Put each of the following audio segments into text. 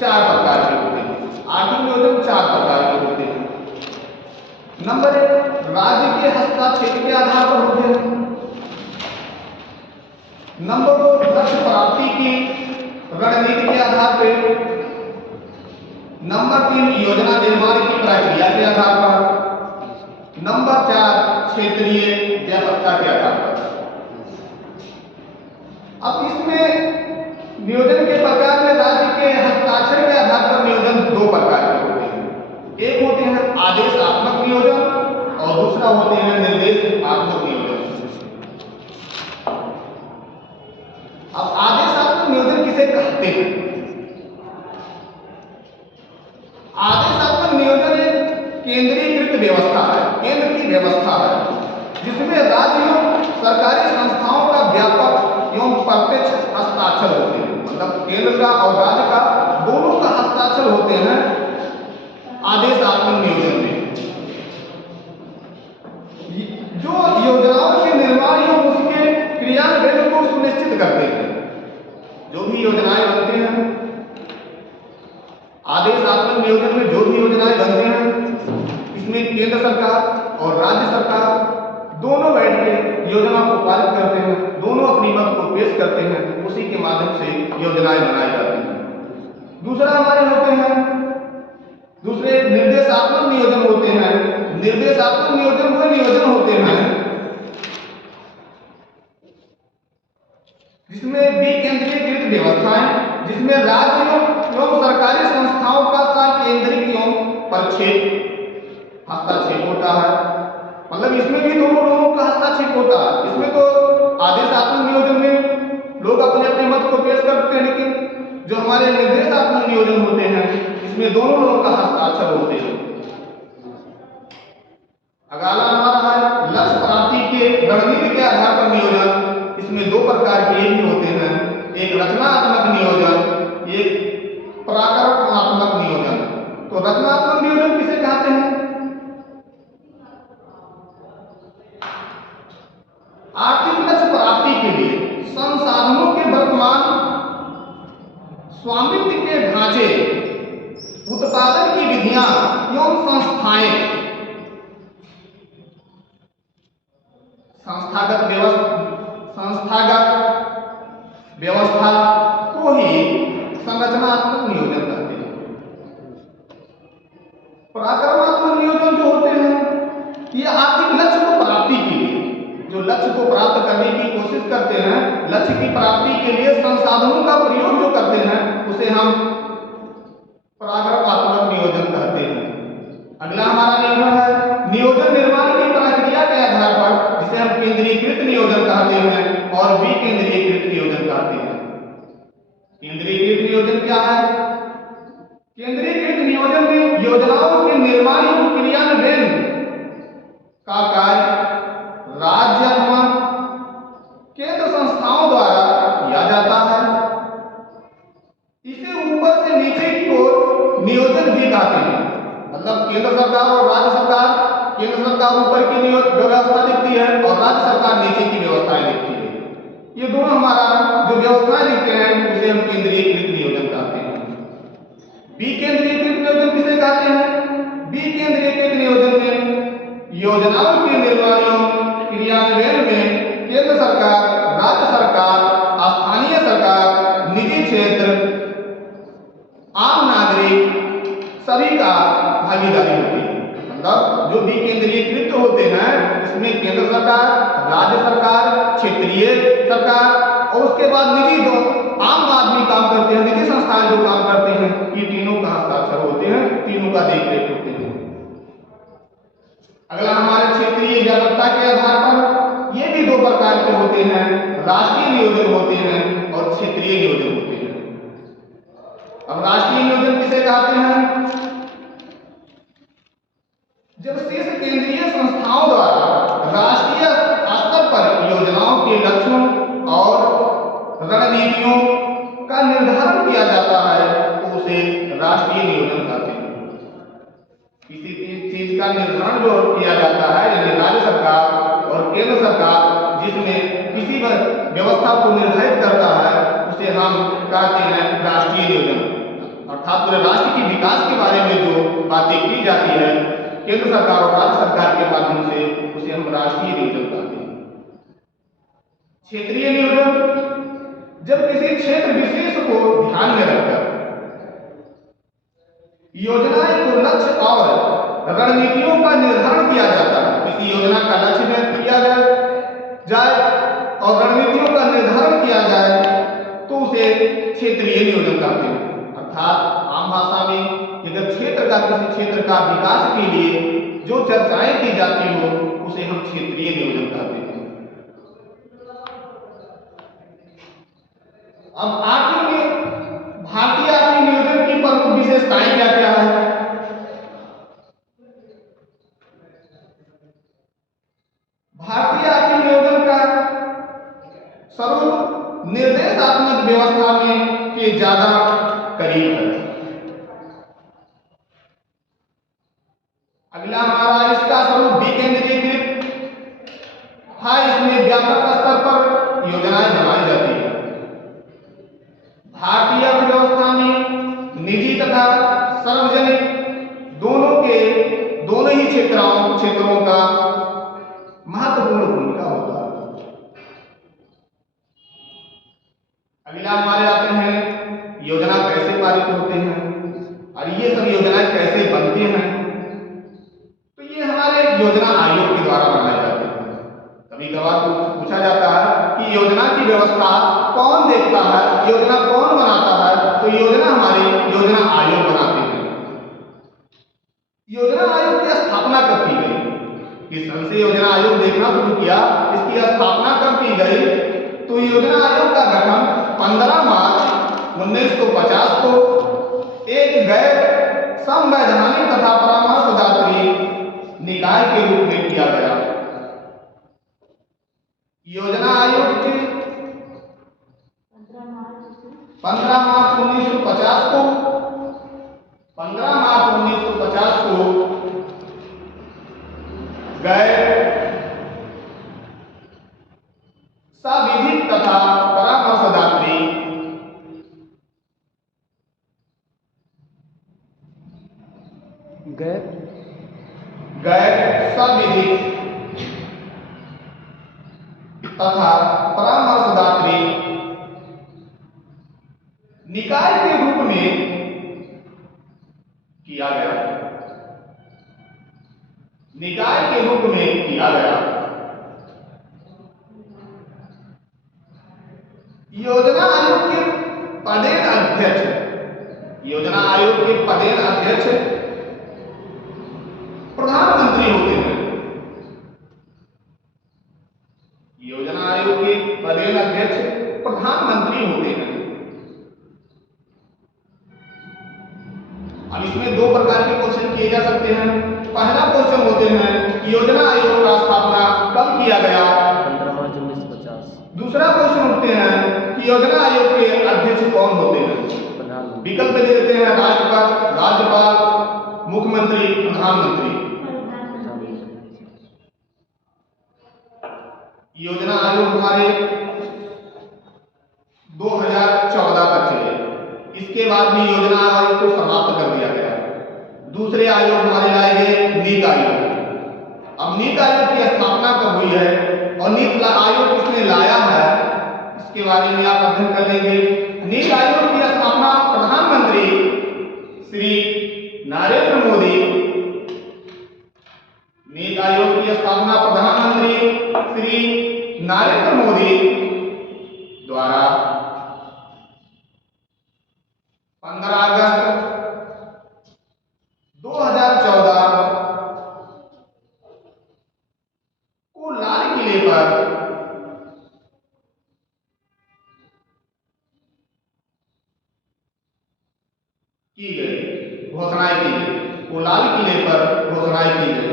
चार प्रकार के होते हैं। आर्थिक नियोजन चार प्रकार के होते हैं। नंबर एक, राज्य के हस्ताक्षेत्र के आधार पर होते हैं। नंबर दो, लक्ष्य प्राप्ति की रणनीति के आधार पर। नंबर तीन, योजना निर्माण की प्रक्रिया के आधार पर। नंबर चार, क्षेत्रीय व्यापकता के आधार पर। अब इसमें नियोजन के प्रकार में राज्य के हस्ताक्षर के आधार पर नियोजन दो प्रकार के होते हैं। एक होते हैं आदेशात्मक नियोजन और दूसरा होते हैं निर्देशात्मक नियोजन। अब आदेशात्मक नियोजन किसे कहते हैं? आदेशात्मक नियोजन एक केंद्रीकृत व्यवस्था है, केंद्र की व्यवस्था है, जिसमें राज्य एवं सरकारी संस्थाओं का व्यापक एवं प्रत्यक्ष हस्ताक्षर होते हैं। मतलब केंद्र का और राज्य का दोनों का हस्ताक्षर होते हैं आदेशात्मक नियोजन में। जो योजनाओं के निर्माण एवं उसके क्रियान्वयन को सुनिश्चित करते हैं। जो भी योजनाएं बनते हैं आदेशात्मक नियोजन में, जो भी योजनाएं बनते हैं, इसमें केंद्र सरकार और राज्य सरकार दोनों बैठ के योजना को पारित करते हैं, दोनों अपनी मत को पेश करते हैं, उसी के माध्यम से योजनाएं बनाई जाती हैं। दूसरा हमारे होते हैं दूसरे निर्देशात्मक नियोजन होते हैं। निर्देशात्मक नियोजन वो नियोजन होते हैं जिसमें विकेंद्रीकृत व्यवस्थाएं, जिसमें राज्य एवं सरकारी संस्थाओं का संकेंद्रित एवं प्रक्षेप हस्तक्षेप होता है। मतलब इसमें भी दोनों लोगों का हस्तक्षेप होता है। इसमें तो आदेशात्मक नियोजन में लोग अपने अपने मत को पेश करते हैं, लेकिन जो हमारे निर्देशात्मक नियोजन होते हैं इसमें दोनों लोगों का हस्ताक्षर होते हैं। अगला हमारा है लक्ष्य प्राप्ति के रणनीति के आधार पर नियोजन। इसमें दो प्रकार के भी होते हैं, एक रचनात्मक नियोजन, एक पराक्रमात्मक नियोजन। तो रचनात्मक नियोजन किसे कहते हैं? आर्थिक लक्ष्य प्राप्ति के लिए संसाधनों के वर्तमान स्वामित्व के ढांचे, उत्पादन की विधियां एवं संस्थागत व्यवस्था को ही संरचनात्मक नियोजन कहते हैं। पराक्रमात्मक नियोजन जो होते हैं ये आर्थिक लक्ष्य को प्राप्ति के लिए, जो लक्ष्य को प्राप्त करने की कोशिश करते हैं, लक्ष्य की प्राप्ति के लिए संसाधनों का प्रयोग जो करते हैं उसे हम पराक्रमात्मक नियोजन कहते हैं। अगला हमारा नियोजन है नियोजन निर्माण की प्रक्रिया के आधार पर, जिसे हम केंद्रीकृत नियोजन कहते हैं और विकेंद्रीकृत नियोजन कहते हैं। केंद्रीकृत नियोजन क्या है? केंद्रीकृत नियोजन में योजनाओं के निर्माण एवं क्रियान्वयन का कार्य राज्य अथवा केंद्र संस्थाओं द्वारा किया जाता है। इसे ऊपर से नीचे की ओर नियोजन भी कहते हैं। मतलब केंद्र सरकार और राज्य सरकार, केंद्र सरकार ऊपर की व्यवस्था देखती है और राज्य सरकार नीचे की व्यवस्थाएं देखती है। ये दोनों हमारा जो व्यवस्थाएं देखते हैं उसे हम केंद्रीकृत नियोजन कहते हैं। विकेंद्रीकृत नियोजन किसे कहते हैं? विकेंद्रीकृत नियोजन में योजनाओं के निर्माण एवं क्रियान्वयन में केंद्र सरकार, राज्य सरकार, स्थानीय सरकार, निजी क्षेत्र, आम नागरिक सभी का भागीदारी होती है। मतलब जो विकेंद्रीकृत होते हैं इसमें केंद्र सरकार, राज्य सरकार, क्षेत्रीय सरकार और उसके बाद निजी जो आम आदमी काम करते हैं, निजी संस्थाएं जो काम करते हैं, ये तीनों का हस्ताक्षर होते हैं, तीनों का देखरेख होते हैं। अगला हमारे क्षेत्रीय व्यापकता के आधार पर ये भी दो प्रकार के होते हैं, राष्ट्रीय नियोजन होते हैं और क्षेत्रीय नियोजन होते हैं। अब राष्ट्रीय नियोजन किसे कहते हैं? जब शेष केंद्रीय संस्थाओं द्वारा राष्ट्रीय स्तर पर योजनाओं के लक्ष्यों और रणनीतियों का निर्धारण किया जाता है तो उसे राष्ट्रीय नियोजन कहते हैं। किसी चीज का निर्धारण जो किया जाता है, यानी राज्य सरकार और केंद्र सरकार जिसमें किसी व्यवस्था को निर्धारित करता है उसे हम कहते हैं राष्ट्रीय नियोजन। और अर्थात पूरे राष्ट्र के विकास के बारे में जो बातें की जाती है केंद्र सरकार और राज्य सरकार के माध्यम से, उसे हम राष्ट्रीय नियोजन कहते हैं। क्षेत्रीय नियोजन, जब किसी क्षेत्र विशेष को ध्यान में रखकर योजनाएं को लक्ष्य और रणनीतियों का निर्धारण किया जाता है। किसी योजना का लक्ष्य निर्धारित किया जाए और रणनीतियों का निर्धारण किया जाए तो उसे क्षेत्रीय नियोजन कहते हैं। अर्थात आम भाषा में अगर क्षेत्र का विकास के लिए जो चर्चाएं की जाती हो उसे हम क्षेत्रीय नियोजन कहते हैं। अब भारतीय आर्थिक नियोजन की प्रमुख विशेषताएं क्या क्या है? भारतीय आर्थिक नियोजन का स्वरूप निर्देशात्मक व्यवस्था में के ज्यादा करीब है। अगला हमारा इसका स्वरूप विकेंद्रीकृत है। इसमें व्यापक स्तर पर योजनाएं बनाई जाती है। भारतीय अर्थव्यवस्था में निजी तथा सार्वजनिक दोनों ही क्षेत्रों का महत्वपूर्ण भूमिका होता है। अगला हमारे आते हैं योजना कैसे पारित होते हैं और ये सब योजनाएं कैसे बनती हैं। तो ये हमारे योजना आयोग के द्वारा बनाए जाते हैं। कभी कभार पूछा जाता है कि योजना की व्यवस्था कौन देखता है, योजना कौन बनाता है, तो योजना हमारे योजना आयोग बनाते हैं। योजना आयोग की स्थापना कब की गई? किस सन से योजना आयोग देखना शुरू किया, इसकी स्थापना कब की गई? तो योजना आयोग का गठन 15 मार्च 1950 को एक गैर संवैधानिक तथा परामर्शदात्री निकाय के रूप में किया गया। योजना आयोग के 15 मार्च 1950 को गैर संविधिक तथा परामर्शदात्री गैर संविधिक तथा परामर्शदात्री निकाय के रूप में किया गया। निकाय के रूप में किया गया। योजना आयोग के पदेन अध्यक्ष प्रधानमंत्री होते हैं। योजना आयोग के पदेन अध्यक्ष प्रधानमंत्री होते हैं। अब इसमें दो प्रकार के क्वेश्चन किए जा सकते हैं। पहला क्वेश्चन होते हैं कि योजना आयोग का स्थापना कब किया गया? 15 मार्च 1950। दूसरा क्वेश्चन होते हैं कि योजना आयोग के अध्यक्ष कौन होते हैं? विकल्प दे देते हैं राष्ट्रपति, राज्यपाल, मुख्यमंत्री, प्रधानमंत्री। योजना आयोग हमारे 2014 तक चले। इसके बाद भी योजना आयोग को समाप्त कर दिया गया। दूसरे आयोग हमारे लाए गए नीति आयोग। अब नीति आयोग की स्थापना कब हुई है और नीति आयोग किसने लाया है, इसके बारे में आप अध्ययन कर लेंगे। नीति आयोग की स्थापना प्रधानमंत्री श्री नरेंद्र मोदी द्वारा 15 अगस्त 2014 को लाल किले पर की गई घोषणाएं की गई। वो लाल किले पर घोषणाएं की गई।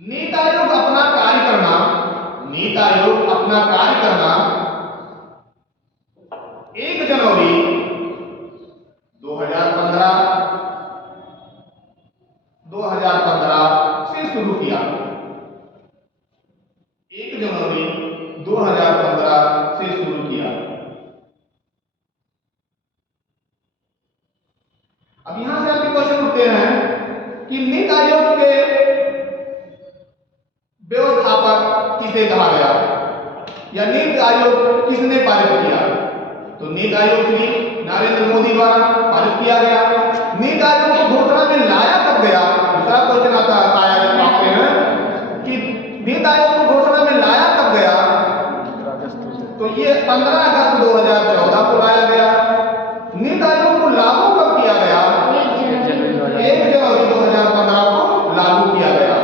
नीति आयोग अपना कार्य करना 1 जनवरी 2015 से शुरू किया। 1 जनवरी 2015 से शुरू किया। या नीति आयोग किसने पारित किया? तो नीति आयोग श्री नरेंद्र मोदी द्वारा पारित किया गया। नीति आयोग को घोषणा में लाया कब गया? दूसरा क्वेश्चन आया आपके हैं कि नीति आयोग को घोषणा में लाया कब गया? तो ये 15 अगस्त 2014 को लाया गया। नीति आयोग को लागू कब किया गया? 1 जनवरी 2015 को लागू किया गया।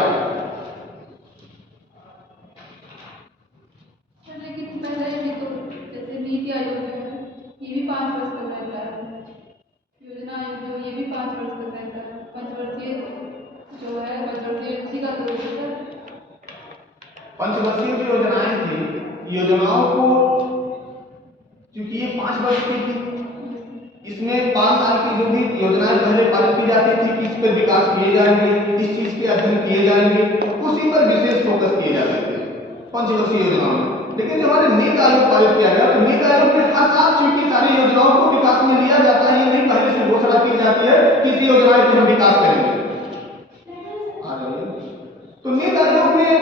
लेकिन पहले भी तो जैसे नीति आयोग जो है ये भी 5 वर्ष तक रहता है, योजना आयोग जो ये भी 5 वर्ष तक रहता है, पंचवर्षीय जो है पंचवर्षीय उसी का तो है। पंचवर्षीय जो योजनाएं थी, योजनाओं को क्योंकि ये 5 वर्ष की थी, इसमें 5 साल की जो भी योजनाएं पहले पारित की जाती थी कि इस पर विकास किए जाएंगे, इस चीज के अध्ययन किए जाएंगे, उसी पर विशेष फोकस किए जाते थे पंचवर्षीय योजनाओं में। लेकिन जब हमारे नीति आयोग पारित किया गया तो नीति आयोग में हर साल चूंकि सारी योजनाओं को विकास में लिया जाता है, ये नहीं पहले से घोषणा की जाती है कि इस योजनाएं को हम विकास करेंगे। तो नीति आयोग में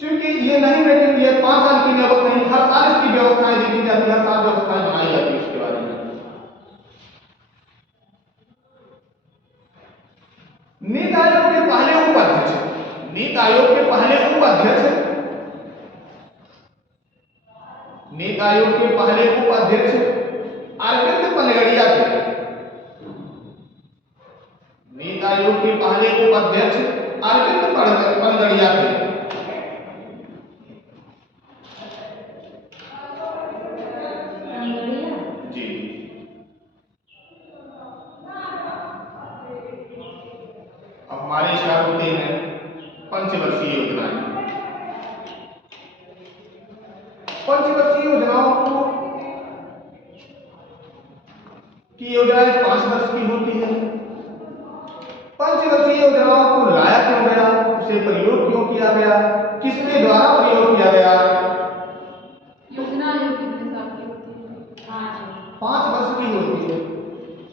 चूंकि ये नहीं है कि ये 5 साल की नियत नहीं, हर साल इसकी व्यवस्थाएं देखी जाती है, हर साल व्यवस्थाएं बनाई जाती है इसके बारे में। नीति आयोग के पहले उपाध्यक्ष, नीति आयोग के पहले उपाध्यक्ष, नीति आयोग के पहले उपाध्यक्ष अरविंद पनगड़िया थे। नीति आयोग के पहले उपाध्यक्ष अरविंद पनगड़िया थे। जी अब हमारे स्टार्ट होते हैं पंचवर्षीय योजनाएं। पंचवर्षीय योजनाओं को की योजनाएं 5 वर्ष की होती है। पंचवर्षीय योजनाओं को लाया क्यों गया, उसे प्रयोग क्यों किया गया, किसके द्वारा प्रयोग किया गया? योजना आयोग कितने साल की होती है? 5 वर्ष की होती है।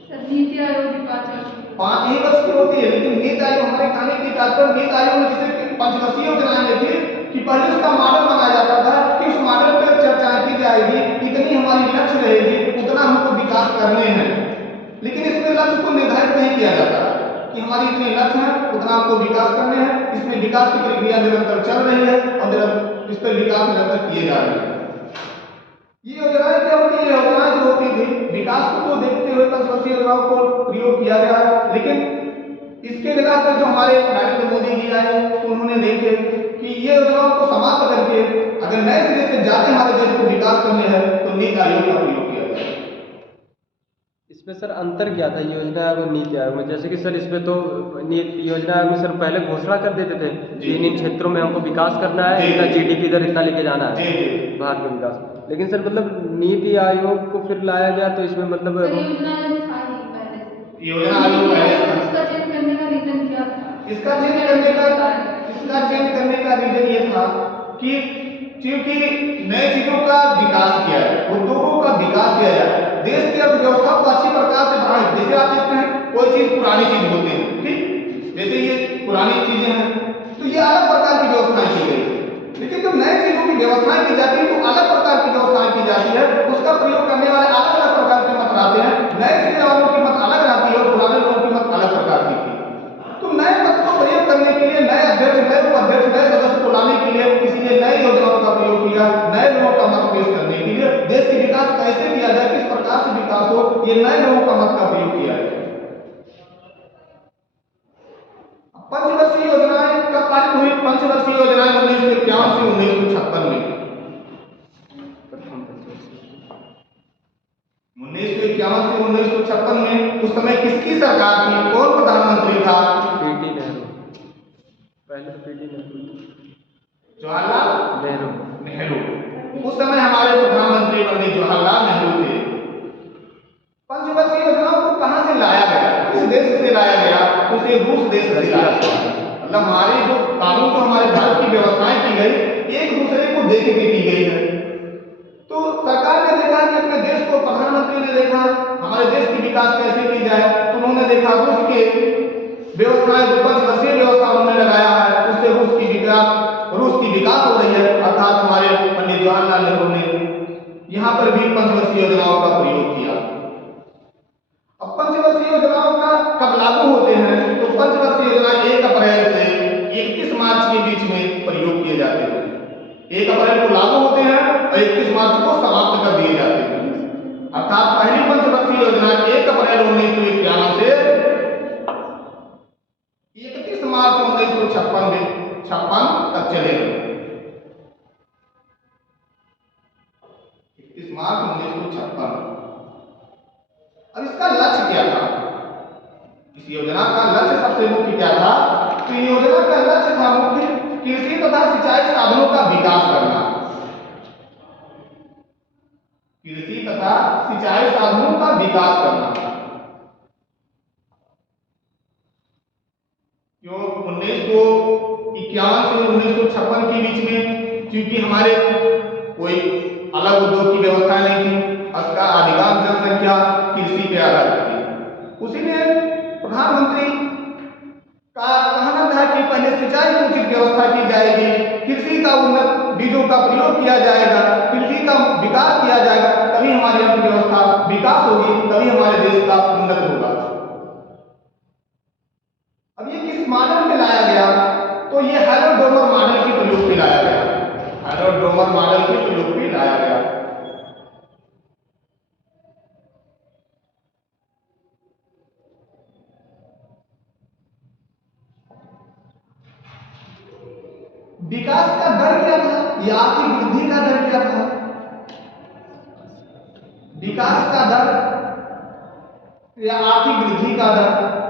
सर नीति आयोग भी 5 वर्ष की 5 ही वर्ष की होती है। लेकिन नीति आयोग हमारे कहने की तात्पर्य नीति आयोग में जिसे पंचवर्षीय योजनाएं में थी कि पहले उसका मॉडल बनाया जाता था कि उस मॉडल पर चर्चा की जाएगी, इतनी हमारी लक्ष्य रहेगी, उतना हमको विकास करने हैं। लेकिन इसमें लक्ष्य को निर्धारित नहीं किया जाता कि हमारी इतने लक्ष्य हैं, उतना हमको विकास करने हैं। इसमें विकास की प्रक्रिया निरंतर चल रही है और इस पर विकास निरंतर किए जा रहे हैं। ये योजनाएं क्या होती है? योजनाएं जो होती थी विकास को तो देखते हुए पंचवर्षीय योजनाओं को प्रयोग किया गया, लेकिन इसके जगह पर जो हमारे नरेंद्र मोदी जी आए तो उन्होंने देखे कि ये योजनाओं को समाप्त करके अगर नए सिरे से ज्यादा हमारे देश को विकास करने हैं तो नीति आयोग का प्रयोग किया गया। इसमें सर अंतर क्या था योजना आयोग और नीति आयोग में? जैसे कि सर इसमें तो योजना आयोग में सर पहले घोषणा कर देते थे कि इन क्षेत्रों में हमको विकास करना है, इतना जीडीपी इधर इतना लेके जाना है भारत का विकास। लेकिन सर मतलब नीति आयोग को फिर लाया गया तो इसमें मतलब योजना आयोग था ही पहले से। योजना आयोग पहले इसका चेंज करने का रीजन क्या था? इसका चेंज करने का रीजन ये था कि क्योंकि नए चीजों का विकास किया जाए, उद्योगों का विकास किया जाए, देश की अर्थव्यवस्था को अच्छी प्रकार से बढ़ाए। जैसे आप देखते हैं कोई चीज पुरानी चीज होती है, ठीक, जैसे ये पुरानी चीजें हैं तो ये अलग प्रकार की व्यवस्थाएं की गई। लेकिन जब नए चीजों की व्यवस्थाएं की जाती है तो अलग प्रकार की व्यवस्थाएं की जाती है, उसका प्रयोग करने वाले अलग अलग प्रकार के मत आते हैं। नए सिरे वालों की मत अलग रहती है और पुराने लोगों की मत अलग प्रकार की थी। तो नए मत को प्रयोग करने के लिए नए अध्यक्ष, नए उपाध्यक्ष, नए सदस्य को लाने के लिए किसी ने नई योजनाओं का प्रयोग किया, नए लोगों का मत पेश करने के लिए देश के विकास कैसे किया जाए, किस प्रकार से विकास हो, ये नए लोगों का मत का प्रयोग किया है। पंचवर्षीय योजनाएं कब पारित हुई? पंचवर्षीय योजनाएं 1951 से 1956 में। 1951 से 1956 में उस समय किसकी सरकार थी? कौन प्रधानमंत्री था? पीटी नेहरू। पहले पीटी नेहरू, जवाहरलाल नेहरू। उस समय हमारे प्रधानमंत्री पंडित जवाहरलाल नेहरू थे। पंचवर्षीय योजनाओं को कहां से लाया गया? किस देश से लाया गया? उसे रूस देश से लाया गया। मतलब हमारे जो कानून जो हमारे भारत की व्यवस्थाएं की गई एक दूसरे को देख के की गई है। तो सरकार ने देखा कि अपने देश को, प्रधानमंत्री ने देखा हमारे देश की विकास कैसे की जाए, तो उन्होंने देखा रूस के व्यवस्थाएं जो पंचवर्षीय व्यवस्था उन्होंने लगाया है उससे रूस की विकास हो रही है, अर्थात हमारे पंडित जवाहरलाल पर भी पंचवर्षीय योजनाओं का प्रयोग किया। अब पंचवर्षीय योजनाओं का कब लागू होते हैं, तो पंचवर्षीय योजना 1 अप्रैल से 31 मार्च के बीच में प्रयोग किए जाते हैं। 1 अप्रैल को लागू होते हैं और 31 मार्च को समाप्त कर दिए जाते हैं। अर्थात पहली पंचवर्षीय योजना 1 अप्रैल 1991 से 31 मार्च 1956 तक चलेगा। 31 मार्च 1956। अब इसका लक्ष्य क्या था? इस योजना का लक्ष्य सबसे मुख्य क्या था? तो योजना का लक्ष्य था मुख्य कृषि तथा सिंचाई साधनों का विकास करना। कृषि तथा सिंचाई साधनों का विकास करना। क्यों 1951 से 1956 के बीच में क्योंकि हमारे कोई अलग उद्योग की व्यवस्था नहीं थी, इसका अधिकांश जनसंख्या कृषि पे आधारित थी। उसी में प्रधानमंत्री का कहना था कि पहले सिंचाई की उचित व्यवस्था की जाएगी, कृषि का उन्नत बीजों का प्रयोग किया जाएगा, कृषि का विकास किया जाएगा, तभी हमारी अर्थव्यवस्था विकास होगी, तभी हमारे देश का उन्नत होगा। अब ये किस मॉडल में लाया गया? तो ये हैरो-डोमर मॉडल के प्रयोग पे लाया गया। हैरो-डोमर मॉडल के प्रयोग पे लाया गया। विकास का दर क्या था? या आर्थिक वृद्धि का दर क्या था? विकास का दर या आर्थिक वृद्धि का दर?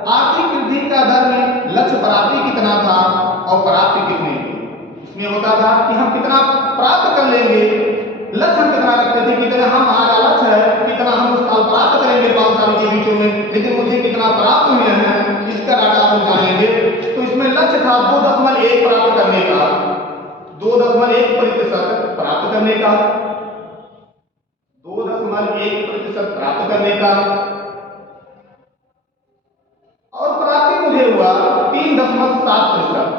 आर्थिक वृद्धि का दर में लक्ष्य प्राप्ति कितना था और प्राप्ति कितनी थी? इसमें होता था कि हम कितना प्राप्त कर लेंगे, लक्ष्य हम कितना रखते थे, कितना हमारा लक्ष्य है, कितना हम उस साल प्राप्त करेंगे 5 साल के बीचों में, लेकिन मुझे कितना प्राप्त हुए हैं इसका डाटा हम जानेंगे। तो इसमें लक्ष्य था 2.1 प्राप्त करने का, 2.1% प्राप्त करने का, 2.1% प्राप्त करने का, और प्राप्ति मुझे हुआ 3.7%,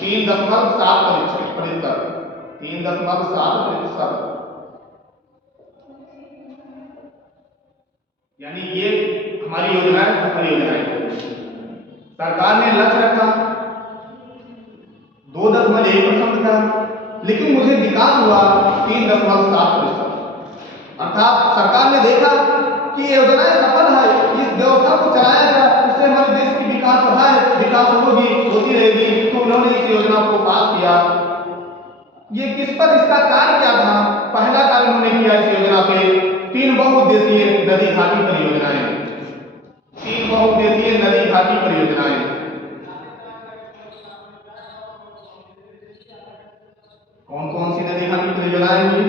3.7%, यानी ये हमारी योजना है, सफल योजना है। सरकार ने लक्ष्य रखा 2.1% का, लेकिन मुझे विकास हुआ 3.7%। अर्थात सरकार ने देखा कि योजनाएं सफल है, इस व्यवस्था को चलाया गया, इससे हमारे देश की विकास है, विकास होती रहेगी, तो उन्होंने इस योजना को पास किया। ये किस पर, इसका कार्य क्या था? पहला कार्य उन्होंने किया इस योजना पे 3 बहुउद्देशीय नदी घाटी परियोजनाएं। 3 बहुउद्देशीय नदी घाटी परियोजनाएं। कौन कौन सी नदी घाटी परियोजनाएं हुई?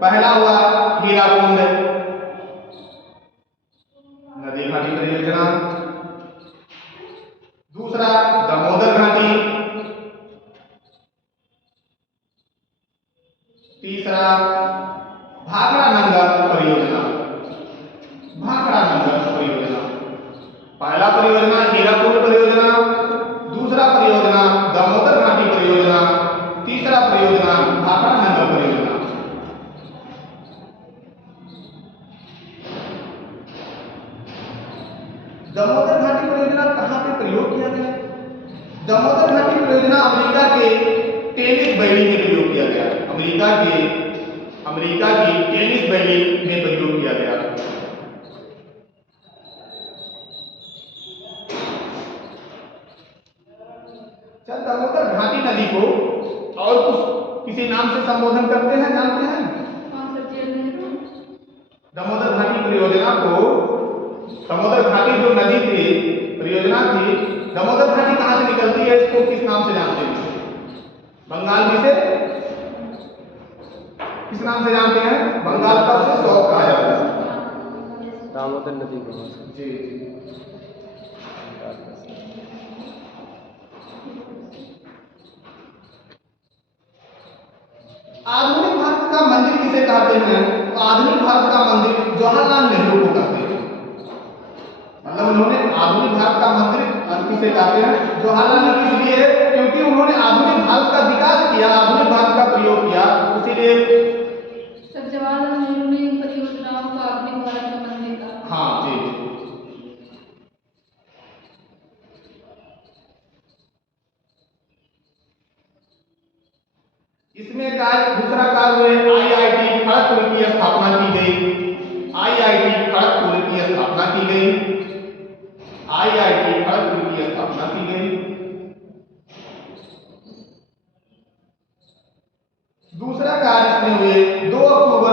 पहला हुआ हीराकुंड नदी घाटी परियोजना, दूसरा दामोदर घाटी, तीसरा भाखड़ा नंगर परियोजना। भाखड़ा नंगर परियोजना, पहला परियोजना हीराकुंड परियोजना, दूसरा परियोजना दामोदर घाटी परियोजना, तीसरा परियोजना भाखड़ा नंगर परियोजना। दामोदर घाटी परियोजना कहां पे प्रयोग किया गया? दामोदर घाटी परियोजना अमेरिका के टेनिस वैली में प्रयोग किया गया। अमेरिका की टेनिस वैली में प्रयोग किया गया। क्या दामोदर घाटी नदी को और कुछ किसी नाम से संबोधन करते हैं, जानते हैं? दामोदर घाटी परियोजना को, दामोदर घाटी जो नदी थी, परियोजना थी, दामोदर घाटी कहां से निकलती है, इसको किस नाम से जानते हैं? बंगाल में से किस नाम से जानते हैं? बंगाल का उसे सौक कहा जाता है। दामोदर नदी को जी। आधुनिक भारत का मंदिर किसे कहते हैं? तो आधुनिक भारत का मंदिर जवाहरलाल नेहरू को कहते हैं। मतलब उन्होंने आधुनिक भारत का मंदिर किसे कहते हैं? जवाहरलाल नेहरू, इसलिए क्योंकि उन्होंने आधुनिक भारत का विकास किया, आधुनिक भारत का प्रयोग किया, इसीलिए जवाहरलाल नेहरू ने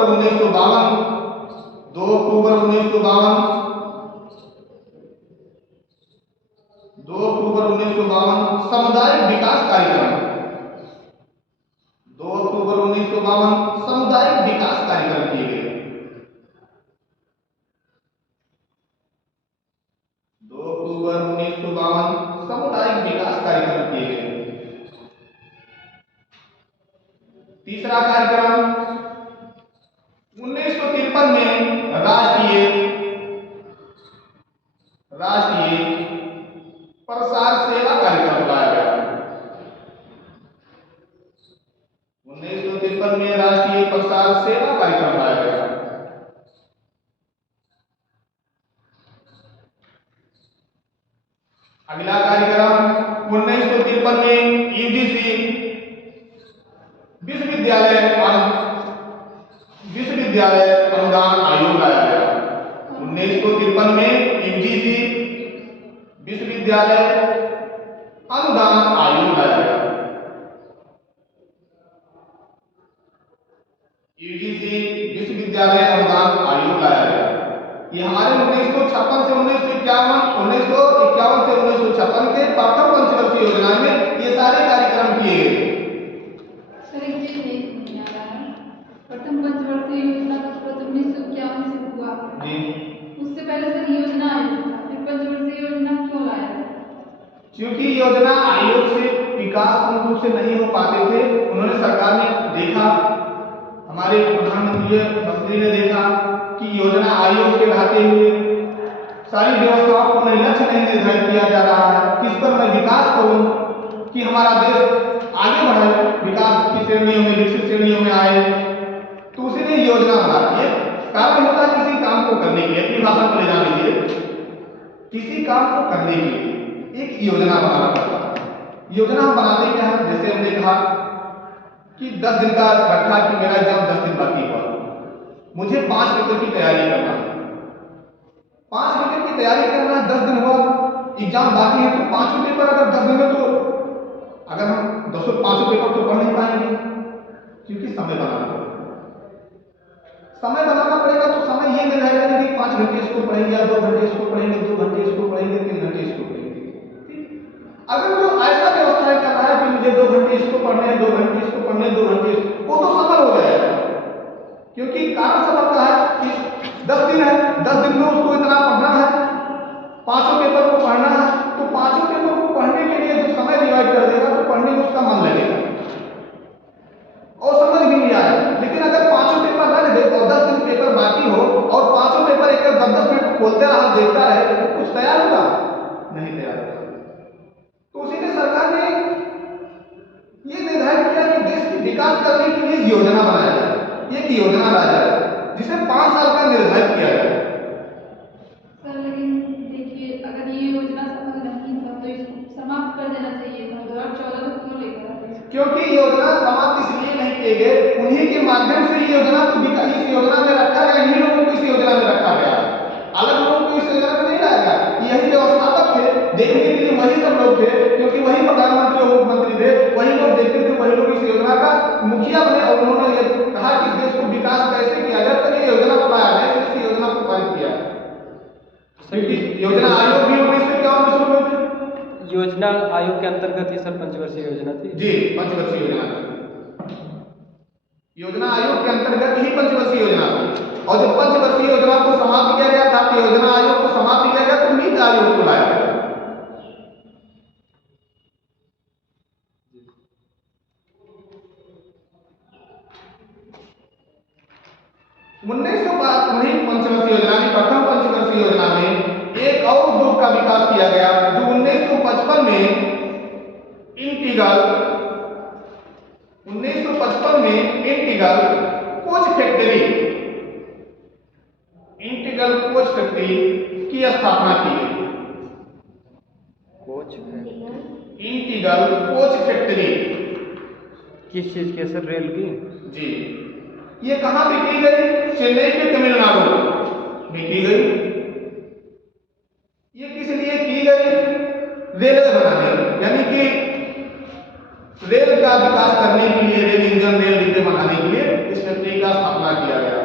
अक्टूबर 1952, 2 अक्टूबर 1952, 2 अक्टूबर 1952 सामुदायिक विकास कार्यक्रम, 2 अक्टूबर 1952 सामुदायिक विकास कार्यक्रम किए गए। 2 अक्टूबर 1952 सामुदायिक विकास कार्यक्रम किए गए। तीसरा कार्यक्रम 1953 में राष्ट्रीय प्रसार सेवा कार्यक्रम लाया गया। 1953 में राष्ट्रीय प्रसार सेवा कार्यक्रम लाया गया। अगला कार्यक्रम 1953 में यूजीसी विश्वविद्यालय अनुदान आयोग लाया गया। 1953 में यूजीसी विश्वविद्यालय अनुदान आयोग लाया गया। यूजीसी विश्वविद्यालय अनुदान आयोग लाया गया। ये हमारे 1956 से 1951, 1951 से 1956 के प्रथम पंचवर्षीय योजना में ये सारे कार्यक्रम किए गए। सर एक चीज नहीं आ रहा है, प्रथम पंचवर्षीय योजना का शुरुआत 1951 से हुआ जी। उससे पहले सर योजना आयोग था, फिर पंचवर्षीय योजना क्यों लाया? क्योंकि योजना आयोग से विकास पूर्ण रूप से नहीं हो पाते थे। उन्होंने सरकार ने देखा, हमारे प्रधानमंत्री ने देखा कि योजना आयोग के रहते हुए सारी व्यवस्थाओं को नए लक्ष्य नहीं निर्धारित किया जा रहा है, किस पर मैं विकास करूं कि हमारा देश आगे बढ़े, विकास की श्रेणियों में, विकसित श्रेणियों में आए। तो उसी ने योजना बना। ये कारण होता है किसी काम को करने के लिए, अपनी भाषा को ले जाने के लिए, किसी काम को करने के लिए एक योजना बनाना पड़ता है। योजना हम बनाते क्या है, जैसे हमने कहा कि 10 दिन का रखा कि मेरा एग्जाम 10 दिन बाकी हुआ, मुझे 5 पेपर की तैयारी करना है। 5 पेपर की तैयारी करना है, 10 दिन हुआ, एग्जाम बाकी है, तो 5 पेपर अगर 10 दिन में, तो अगर हम 5 पेपर तो पढ़ नहीं पाएंगे, क्योंकि समय बनाना पड़ेगा। समय बनाना पड़ेगा तो समय ये निर्धारित करेंगे कि 5 घंटे इसको पढ़ेंगे, या 2 घंटे इसको पढ़ेंगे, 2 घंटे इसको पढ़ेंगे, 3 घंटे इसको पढ़ेंगे। अगर वो ऐसा व्यवस्था कर रहा है कि मुझे 2 घंटे इसको पढ़ने हैं, 2 घंटे इसको पढ़ने, 2 घंटे इसको, वो तो सफल हो जाएगा। क्योंकि कारण सफल का है कि 10 दिन है, 10 दिन में उसको इतना पढ़ना है, 5 पेपर को पढ़ना है, तो 5 पेपर को पढ़ने के लिए जो समय डिवाइड कर देगा तो पढ़ने में उसका मन लगेगा और समझ भी नहीं आएगा। लेकिन अगर 5 पेपर रख दे और 10 दिन पेपर बाकी हो और 5 पेपर एक 10-10 मिनट खोलते रहा, देखता रहे, तो कुछ तैयार होगा? नहीं तैयार होगा। तो उसी ने सरकार ने ये निर्धारित किया कि देश की विकास करने के लिए योजना बनाया जाए, एक योजना लाया जाए जिसे 5 साल का निर्धारित किया जाए। सर लेकिन देखिए, अगर ये योजना सफल नहीं था तो इसको समाप्त कर देना चाहिए था। 2014 में क्यों लेकर आए? क्योंकि योजना समाप्त इसलिए नहीं किए गए, उन्हीं के माध्यम से ये योजना को इस योजना में रखा गया, इन्हीं लोगों को इस योजना में रखा गया, अलग लोगों को इस योजना में नहीं लाया गया। यही व्यवस्थापक थे, देखने के लिए वही सब लोग थे, क्योंकि वही प्रधानमंत्री और मुख्यमंत्री थे, वही लोग देखते थे, वही लोग इस योजना का मुखिया बने और उन्होंने ये कहा कि देश को विकास कैसे किया जाए, तब ये योजना को लाया गया, इसलिए इस योजना को पारित किया। क्योंकि योजना आयोग भी 1951 में शुरू हुए थे। योजना आयोग के अंतर्गत ही सर पंचवर्षीय योजना थी जी, पंचवर्षीय योजना थी। योजना आयोग के अंतर्गत ही पंचवर्षीय योजना थी, और जब पंचवर्षीय योजना को समाप्त किया गया था, तो योजना आयोग को समाप्त किया गया तो नीति आयोग को लाया गया। उन्हीं पंचवर्षीय योजना में, प्रथम पंचवर्षीय योजना में एक और उद्योग का विकास किया गया, जो 1955 में इंटीग्रल कोच फैक्ट्री की स्थापना की गई। इंटीग्रल कोच फैक्ट्री किस चीज के सर? रेल की? जी। ये कहां पे की गई? चेन्नई के तमिलनाडु में की गई। ये किस लिए की गई? रेलवे बनाने, यानी कि रेल का विकास करने के लिए, रेल इंजन, रेल डिब्बे बनाने के लिए इस फैक्ट्री का स्थापना किया गया।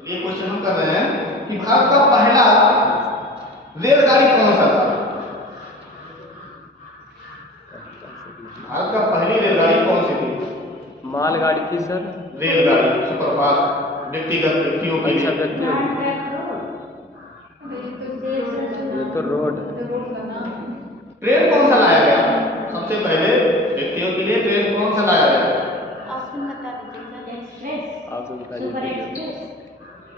ये क्वेश्चन हम कर रहे हैं कि भारत का पहला रेलगाड़ी कौन सा था? भारत का पहली रेलगाड़ी कौन सी थी? मालगाड़ी थी सर। रेलगाड़ी सुपरफास्ट, व्यक्तिगत व्यक्तियों के अच्छा, लिए। व्यक्तियों ये तो रोड। ट्रेन कौन सा लाया गया? सबसे पहले व्यक्तियों के लिए ट्रेन कौन सा लाया गया? ऑप्शन बता दीजिए सर। एक्सप्रेस, आप बताइए। सुपर एक्सप्रेस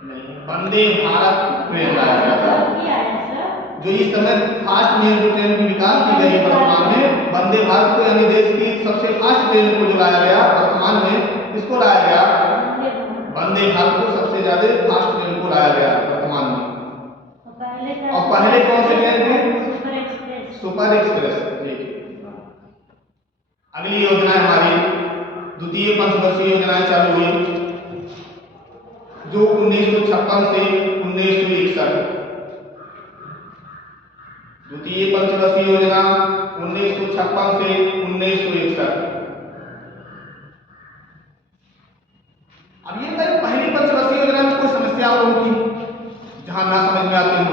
नहीं, वंदे भारत ट्रेन लाया गया था। क्या है सर? जो इस समय फास्ट में जो ट्रेन की विकास की गई है वर्तमान में, वंदे भारत को यानी देश की सबसे फास्ट ट्रेन को जो लाया गया वर्तमान में, इसको लाया गया वंदे भारत को सबसे ज्यादा फास्ट ट्रेन को लाया गया वर्तमान में। और पहले कौन से ट्रेन थे? Super express. Super express. अगली योजना है हमारी द्वितीय पंचवर्षीय योजनाएं चालू हुई जो 1956 से 1961। द्वितीय पंचवर्षीय योजना 1956 से 1961। अब ये बताइए पहली पंचवर्षीय योजना में कोई समस्या होगी जहां ना समझ में आती हो?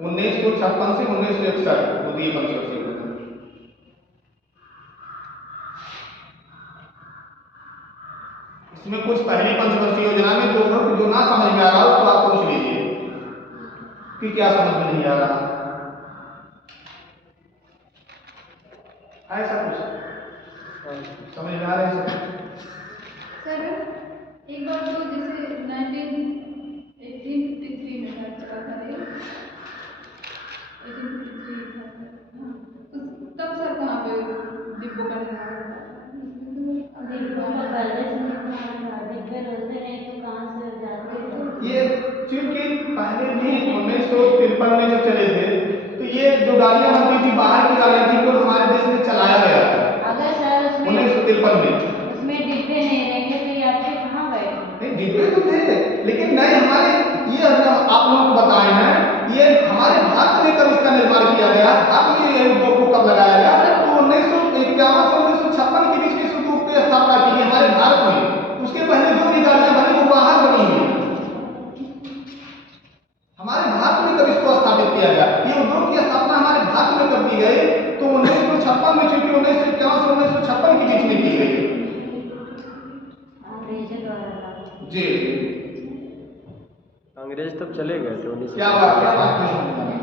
1956 से 1961 द्वितीय पंचवर्षीय योजना। इसमें कुछ पहली पंचवर्षीय योजना में जो ना समझ में आ रहा उसको आप पूछ लीजिए कि क्या समझ में नहीं आ रहा। ऐसा कुछ समझ में आ रहा है सर एक बार तो जैसे 1853 में था चला था रेल, 1853 था हाँ, तो तब सर कहाँ पे डिब्बों का निर्माण होता था? ये क्योंकि पहले भी 1953 में जब चले थे तो ये जो गाड़ियां बनती थी बाहर की गाड़ियां थी तो हमारे देश में चलाया गया था। अगर सर 1953 में उसमें डिब्बे नहीं रहेंगे तो यात्री कहाँ बैठे? नहीं, डिब्बे तो थे लेकिन नहीं हमारे ये आप लोगों को बताए हैं ये हमारे भारत में कब इसका निर्माण किया गया, भारत में ये उद्योग को कब लगाया गया? तो 1951 से 1956 के बीच में इस उद्योग की स्थापना की गई हमारे भारत में। उसके पहले जो भी गाड़ियां बनी वो बाहर बनी हुई, हमारे भारत में कब इसको स्थापित किया गया? ये उद्योग की स्थापना हमारे भारत में कब की गई? तो 1956 में, चूंकि 1951 से 1956 के बीच में की गई। जी अंग्रेज तब चले गए थे। क्या बात नहीं समझ में आ रहा।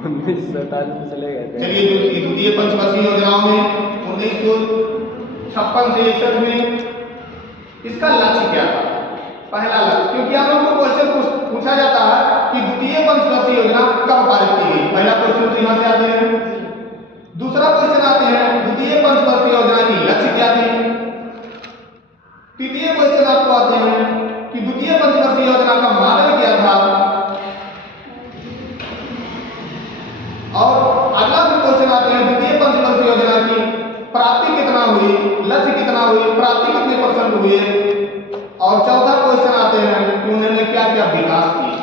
1947 में चले गए थे। चलिए द्वितीय पंचवर्षीय योजनाओं में 1956 से 61 में इसका लक्ष्य क्या था? पहला लक्ष्य, क्योंकि आप लोगों को क्वेश्चन पूछा जाता है कि द्वितीय पंचवर्षीय योजना कब पारित की गई। पहला क्वेश्चन तो यहाँ से आते हैं। दूसरा क्वेश्चन आते हैं द्वितीय पंचवर्षीय योजना की लक्ष्य क्या थी। तृतीय क्वेश्चन आपको आते हैं कि द्वितीय पंचवर्षीय योजना का मॉडल क्या था। और अगला जो क्वेश्चन आते हैं द्वितीय पंचवर्षीय योजना की प्राप्ति कितना हुई, लक्ष्य कितना हुई, प्राप्ति कितने % हुए। और चौथा क्वेश्चन आते हैं कि उन्होंने क्या क्या विकास किया।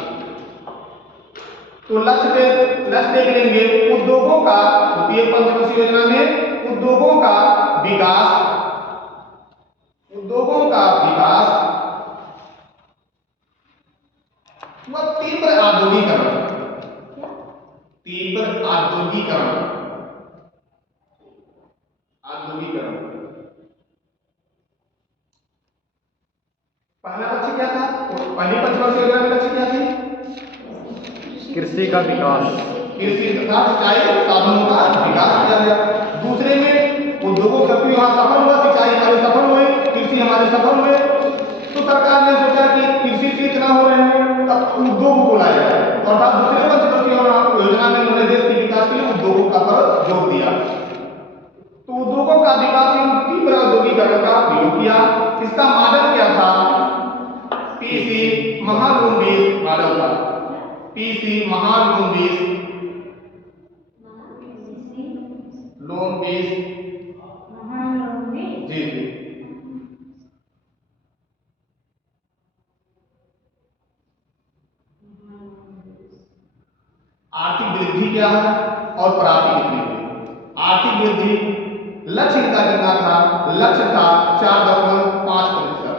तो लक्ष्य देख लेंगे उद्योगों का, द्वितीय पंचवर्षीय योजना में उद्योगों का विकास, व तीव्र औद्योगिकरण। पहला लक्ष्य क्या था? पहली पंचवर्षीय योजना में लक्ष्य क्या थी? कृषि का विकास, कृषि तथा सिंचाई साधनों का विकास किया गया। दूसरे में उद्योगों का वहाँ सफल हुआ, सिंचाई हमारे सफल हुए, कृषि हमारे सफल हुए। तो सरकार ने सोचा कि कृषि से इतना हो रहे हैं तब उद्योग को लाया जाए, अर्थात दूसरे पंचवर्षीय योजना में उन्होंने देश के विकास के लिए उद्योगों का पर जोर दिया। तो उद्योगों का विकास तीव्र औद्योगिकरण का प्रयोग किया। इसका मॉडल क्या था? पीसी महालनोबिस मॉडल था। पीसी महालनोबिस आर्थिक वृद्धि क्या है और प्राप्ति कितनी हुई। आर्थिक वृद्धि लक्ष्य इनका कितना था, लक्ष्य था 4.5%।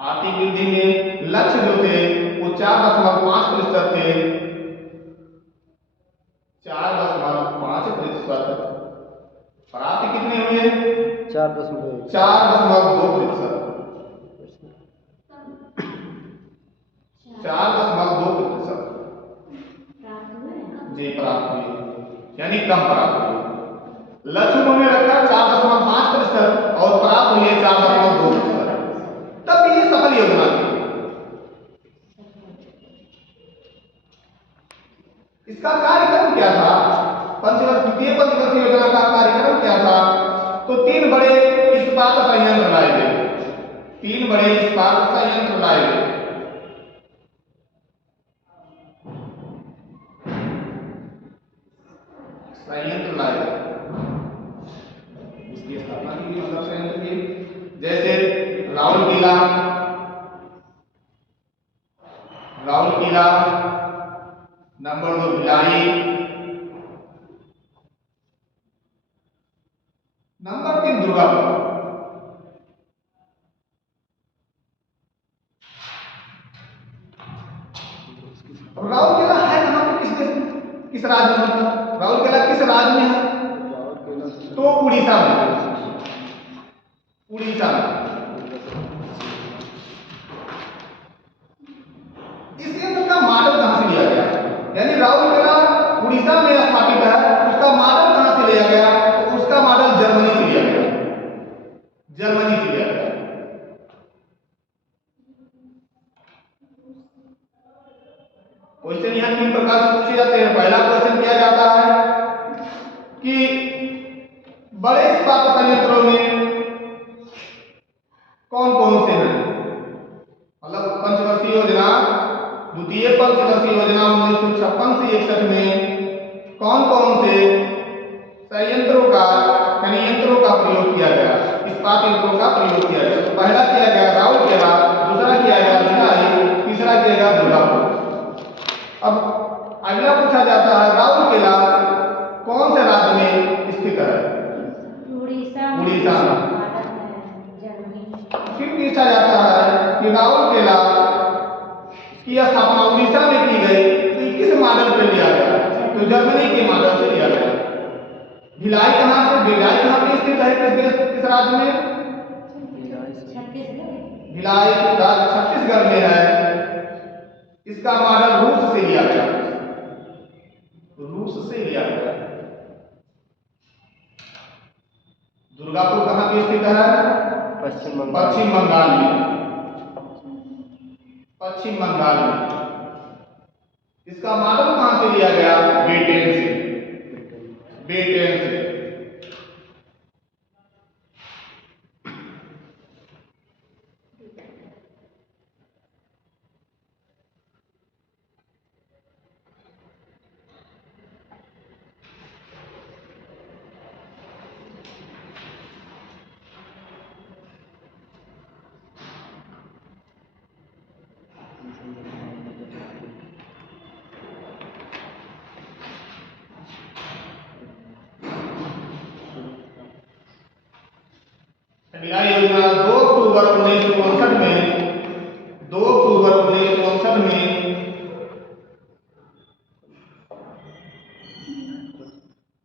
आर्थिक वृद्धि में लक्ष्य जो थे वो 4.5% थे, 4.5%। प्राप्ति कितने हुए, 4.1। 4.2%। 4.2% प्राप्त हुए। जी प्राप्त हुई, यानी कम प्राप्त हुई। लक्ष्य उन्होंने रखा 4.5% और प्राप्त हुई 4.2%, तब ये सफल योजना थी। इसका कार्यक्रम क्या था, द्वितीय पंचवर्षीय योजना का कार्यक्रम क्या था, तो 3 बड़े इस्पात संयंत्र लाए गए। 3 बड़े इस्पात संयंत्र लाए गए। संयंत्र लाए गए, इसकी स्थापना की, मतलब संयंत्र की, जैसे राउरकेला, नंबर 2 भिलाई, नंबर 3 दुर्गापुर। अब राउरकेला है कहां पे, किस देश में, किस राज्य में, मतलब राउरकेला किस राज्य में है, तो उड़ीसा में। उड़ीसा में। इस यंत्र का मॉडल कहां से लिया गया, यानी राउरकेला उड़ीसा में स्थापित है, उसका मॉडल कहां से लिया गया, तो उसका मॉडल जर्मनी से लिया गया। जर्मनी से लिया गया। क्वेश्चन यहां 3 प्रकार से पूछे जाते हैं। पहला क्वेश्चन किया जाता है कि बड़े इस्पात संयंत्रों में कौन कौन से हैं, मतलब पंचवर्षीय योजना, द्वितीय पंचवर्षीय योजना 1956 से 61 में कौन कौन से संयंत्रों का, यानी यंत्रों का प्रयोग किया गया, इस्पात यंत्रों का प्रयोग किया गया। तो पहला किया गया राउरकेला, दूसरा किया गया भिलाई, तीसरा किया गया दुर्गापुर। अब अगला पूछा जाता है राउरकेला कौन से राज्य में स्थित है, उड़ीसा उड़ीसा में। भारत में, जर्मनी। फिर पूछा जाता है कि राउरकेला की स्थापना उड़ीसा में की गई, तो ये किस मॉडल पर लिया गया, तो जर्मनी के मॉडल से लिया गया। भिलाई कहां से, भिलाई कहां पे स्थित है, किस देश, किस राज्य में, छत्तीसगढ़। भिलाई राज्य छत्तीसगढ़ में है। इसका मॉडल रूस से लिया गया, रूस से लिया गया। दुर्गापुर कहां पे स्थित है, पश्चिम बंगाल में। पश्चिम बंगाल में। इसका मॉडल कहां से लिया गया, ब्रिटेन से। ब्रिटेन से। भिलाई योजना 2 अक्टूबर 1959 में 2 अक्टूबर 1959 में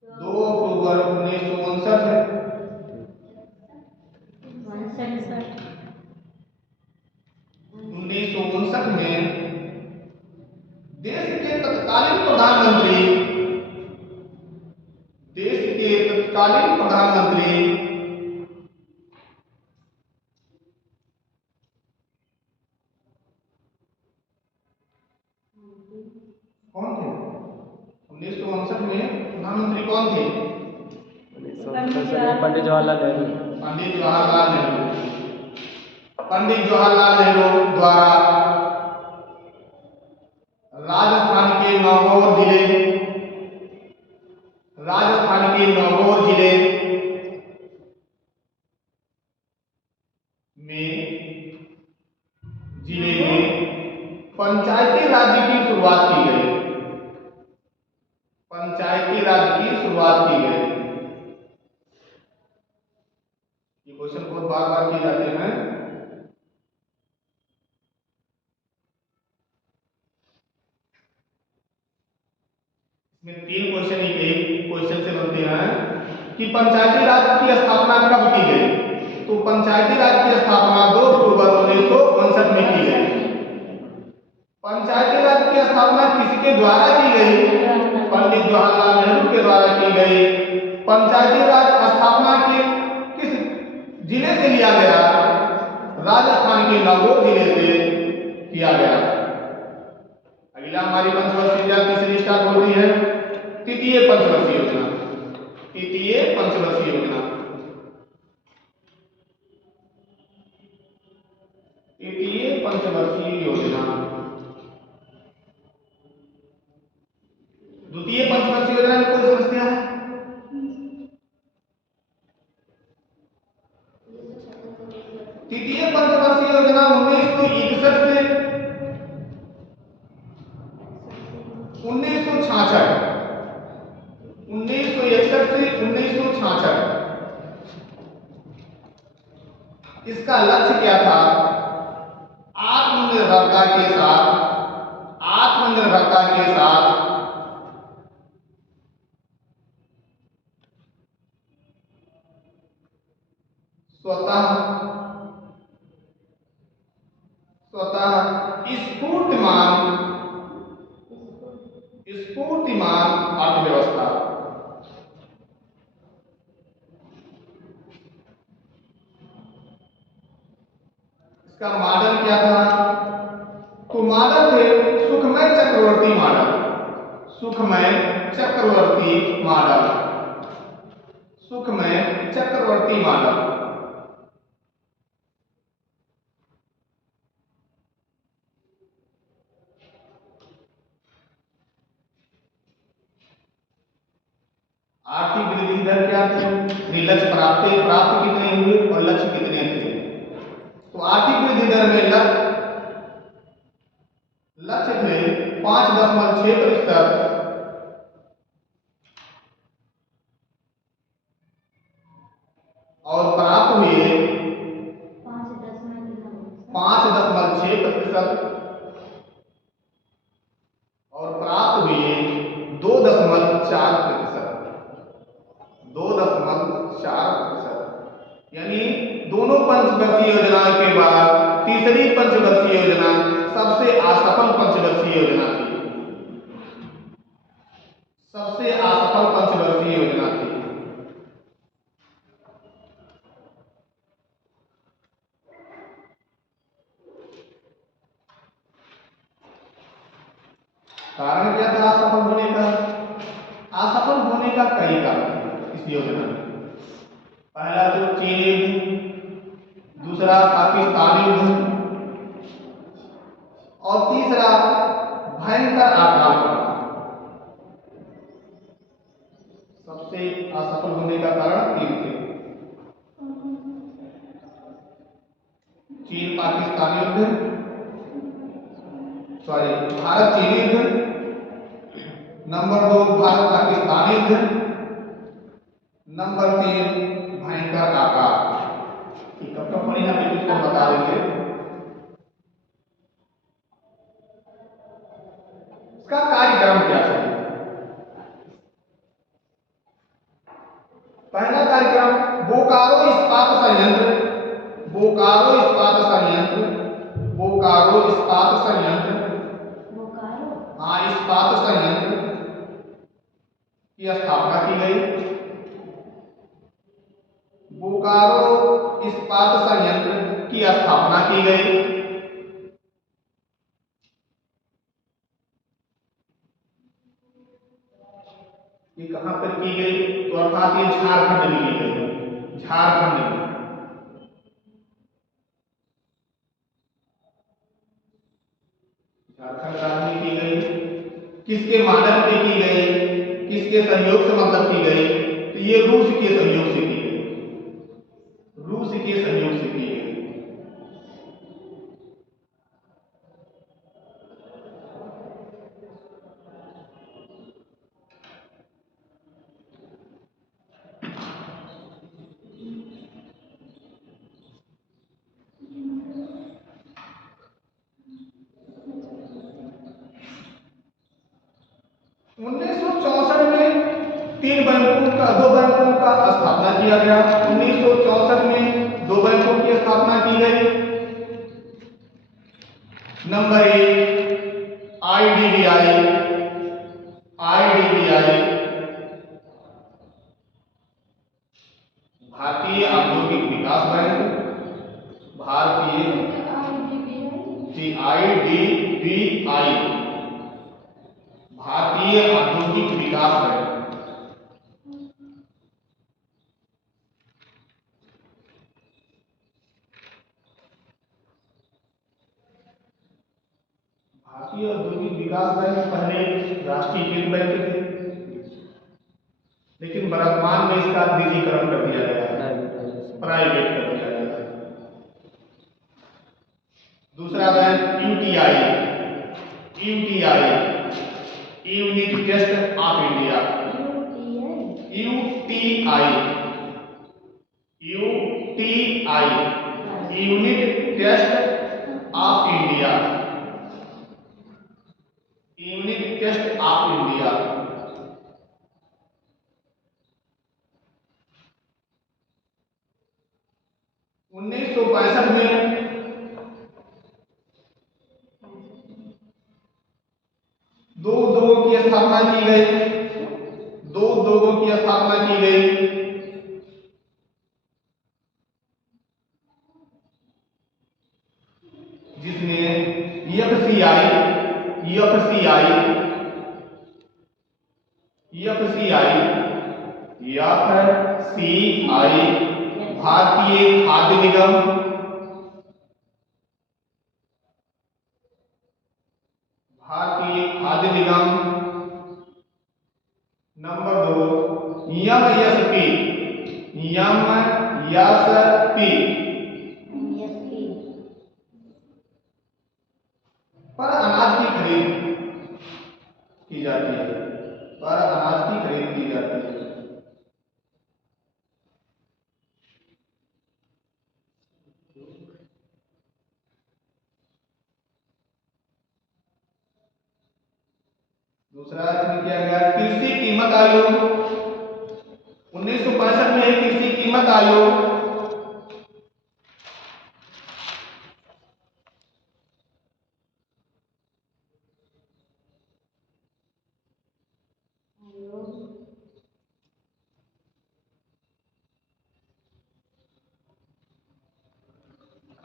2 अक्टूबर 1959 में देश के तत्कालीन प्रधानमंत्री कौन थे, 1959 में प्रधानमंत्री कौन थे, पंडित जवाहरलाल नेहरू। पंडित जवाहरलाल नेहरू द्वारा राजस्थान के नागौर जिले में पंचायती राज्य की शुरुआत की गई। पंचायती राज की शुरुआत की गई? ये क्वेश्चन बहुत बार बार किए जाते हैं। इसमें 3 क्वेश्चन ही एक क्वेश्चन से बनते हैं कि पंचायती राज की स्थापना कब की गई? तो पंचायती राज की स्थापना 2 अक्टूबर 1959 में की गई। पंचायती राज की स्थापना किसके द्वारा की गई? पंडित जवाहरलाल नेहरू के द्वारा की गई। पंचायती राज स्थापना के किस जिले से लिया गया? राजस्थान के नागौर जिले से किया गया। अगला हमारी पंचवर्षीय तीसरी स्टार्ट होती है तृतीय पंचवर्षीय योजना। तृतीय पंचवर्षीय योजना, तृतीय पंचवर्षीय योजना। द्वितीय पंचवर्षीय योजना में कोई समस्या है? तृतीय पंचवर्षीय योजना 1961 से 1966, 1961 से 1966। इसका लक्ष्य क्या था? आत्मनिर्भरता के साथ, आत्मनिर्भरता के साथ स्वतः स्फूर्तिमान अर्थव्यवस्था। इसका मॉडल क्या था? तो मॉडल थे सुखमय चक्रवर्ती मॉडल, सुखमय चक्रवर्ती मॉडल, सुखमय चक्रवर्ती मॉडल। आर्थिक वृद्धि दर क्या थी? लक्ष्य प्राप्त कितने हुए और लक्ष्य कितने थे? तो आर्थिक वृद्धि दर में लक्ष्य थे 5.6% और प्राप्त हुए 5.6% और प्राप्त हुए 2.4%, 2.4%। यानी दोनों पंचवर्षीय योजनाओं के बाद तीसरी पंचवर्षीय योजना सबसे असफल पंचवर्षीय योजना थी, सबसे असफल पंचवर्षीय योजना थी। कारण क्या था असफल होने का? असफल होने का कई कारण थे इस योजना में। पहला तो चीन युद्ध, दूसरा पाकिस्तान युद्ध और तीसरा भयंकर अकाल पड़ा। सबसे असफल होने का कारण 3 थे: चीन पाकिस्तान युद्ध, भारत चीन युद्ध, नंबर 2 भारत पाकिस्तान युद्ध, नंबर 3 भयंकर अकाल। कब कब पढ़ी हम इसको बता देंगे। इसका कार्यक्रम क्या है? पहला कार्यक्रम बोकारो इस्पात संयंत्र, बोकारो इस्पात संयंत्र, बोकारो इस्पात संयंत्र, हाँ इस्पात संयंत्र की स्थापना की गई। बोकारो इस्पात संयंत्र की स्थापना की गई। ये कहां पर की गई? तो अर्थात ये झारखंड में की गई, झारखंड में। झारखंड राज्य में की गई। किसके मॉडल पे की गई? किसके सहयोग से मतलब की गई? तो ये रूस के सहयोग से की गई, रूस के सहयोग से की गई। दो बैंकों का स्थापना किया गया। 1964 में 2 बैंकों की स्थापना की गई। नंबर 1 आईडीबीआई, भारतीय औद्योगिक विकास बैंक, आईडीबीआई, भारतीय औद्योगिक विकास बैंक। भारतीय औद्योगिक विकास बैंक पहले राष्ट्रीयकृत बैंक थे, लेकिन वर्तमान में इसका निजीकरण कर दिया गया है, प्राइवेट कर दिया गया है। दूसरा bank UTI, unit trust of India, UTI, unit trust of India, unit trust of India. उन्नीस सौ 65 में दो उद्योगों की स्थापना की गई। जिसने एफसीआई, भारतीय खाद्य निगम, नंबर 2 एमएसपी, पर अनाज की खरीद की जाती है, दूसरा इसमें किया गया कृषि कीमत आयोग। 1965 में कृषि कीमत आयोग,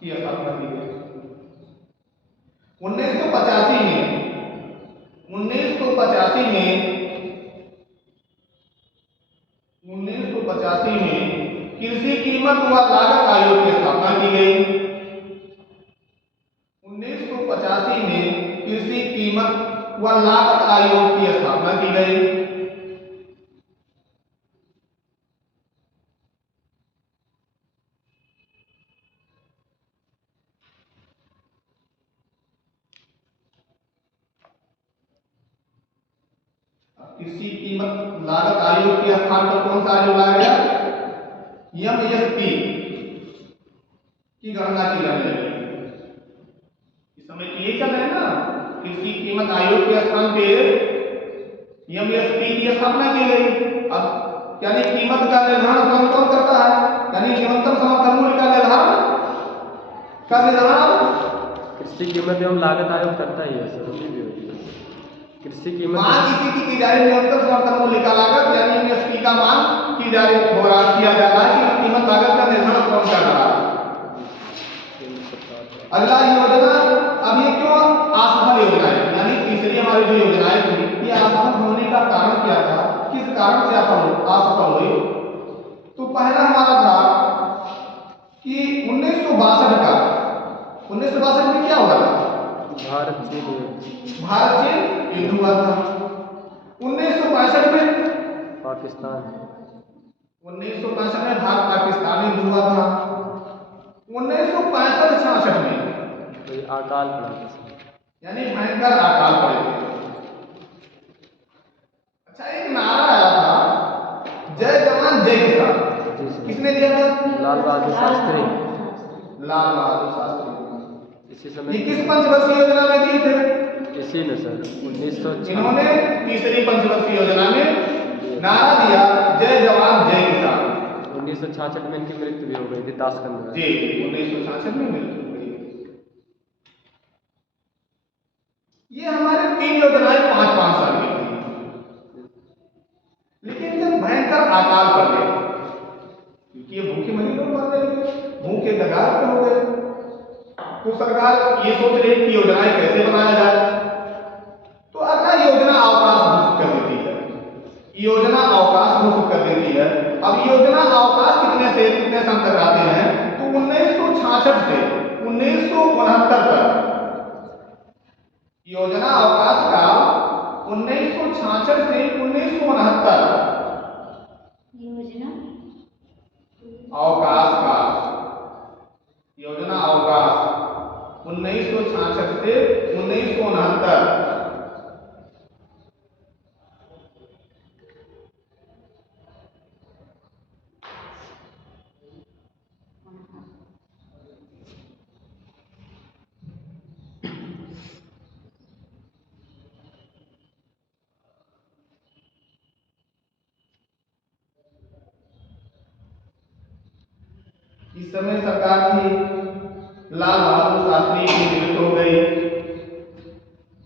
की स्थापना की गई। 1985 में कृषि कीमत व लागत आयोग की स्थापना की गई। 1985 में कृषि कीमत व लागत आयोग की स्थापना की गई। कृषि कीमत लागत आयोग के स्थान पर कौन सा आयोग लाया गया? एमएसपी की गणना की जाने लगी। इस समय ये चल रहा है ना, कृषि कीमत आयोग के स्थान पे एमएसपी की स्थापना की गई। अब यानी कीमत का निर्धारण कौन करता है? यानी न्यूनतम समर्थन मूल्य का निर्धारण कृषि कीमत एवं लागत आयोग करता ही है सर, अभी भी होती है। कृषि कीमत मांग किसी की जा रही न्यूनतम समर्थन मूल्य का लागत यानी एमएसपी का मांग किया जा रहा है कि कीमत लागत का निर्धारण कौन कर रहा है? अगला योजना, अब ये क्यों असफल योजना है? यानी तीसरी हमारी जो योजनाएं थी, ये असफल होने का कारण क्या था? किस कारण से असफल हुई? तो पहला हमारा था कि 1962 में क्या हुआ था? भारत चीन युद्ध हुआ था। 1965 में पाकिस्तान, 1965 में भारत पाकिस्तान युद्ध हुआ था। 1965-66 में तो अकाल पड़ा, यानी भयंकर अकाल पड़े थे। अच्छा, एक नारा आया था, जय जवान जय किसान। किसने दिया था? लाल बहादुर शास्त्री। इसी समय ये किस पंचवर्षीय योजना में दिए थे? इसी ने सर 1900 इन्होंने तीसरी पंचवर्षीय योजना में नारा दिया जय जवान जय किसान। 1966 में इनकी मृत्यु भी हो गई थी ताशकंद में। जी 1966 में मृत्यु हो गई। ये हमारे 3 योजनाएं 5-5 साल की थी, लेकिन जब भयंकर अकाल पड़ गया, क्योंकि ये भूखे मरी लोग मर गए, भूखे कगार पे हो गए, तो सरकार ये सोच रही कि योजनाएं कैसे बनाया जाए, तो अगला योजना अवकाश घोषित कर देती है। योजना अवकाश घोषित कर देती है। अब योजना अवकाश कितने साल तक आते हैं, तो 1966 से 1969 तक योजना अवकाश का 1966 से 1969 योजना अवकाश का योजना अवकाश 1966 से 1969। इस समय सरकार थी, लाल बहादुर शास्त्री की मृत्यु हो गई,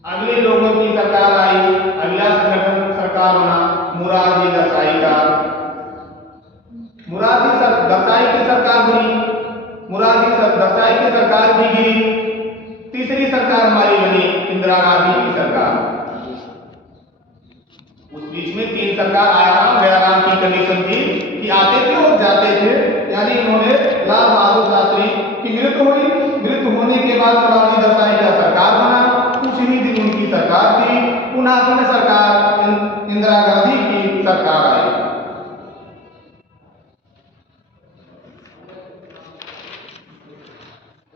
अगले लोगों की सरकार आई, अगला संगठन सरकार बना मुरारजी देसाई का। मुरारजी देसाई की सरकार बनी, मुरारजी देसाई की सरकार भी गिरी। तीसरी सरकार हमारी बनी इंदिरा गांधी की सरकार। उस बीच में 3 सरकार आयाराम गयाराम की कंडीशन थी कि आते थे और जाते थे, यानी इन्होंने लाल बहादुर शास्त्री की मृत्यु हुई, मृत्यु होने के बाद मुरारजी देसाई का सरकार बना, कुछ ही दिन उनकी सरकार थी, पुनः फिर सरकार इंदिरा गांधी की सरकार आई।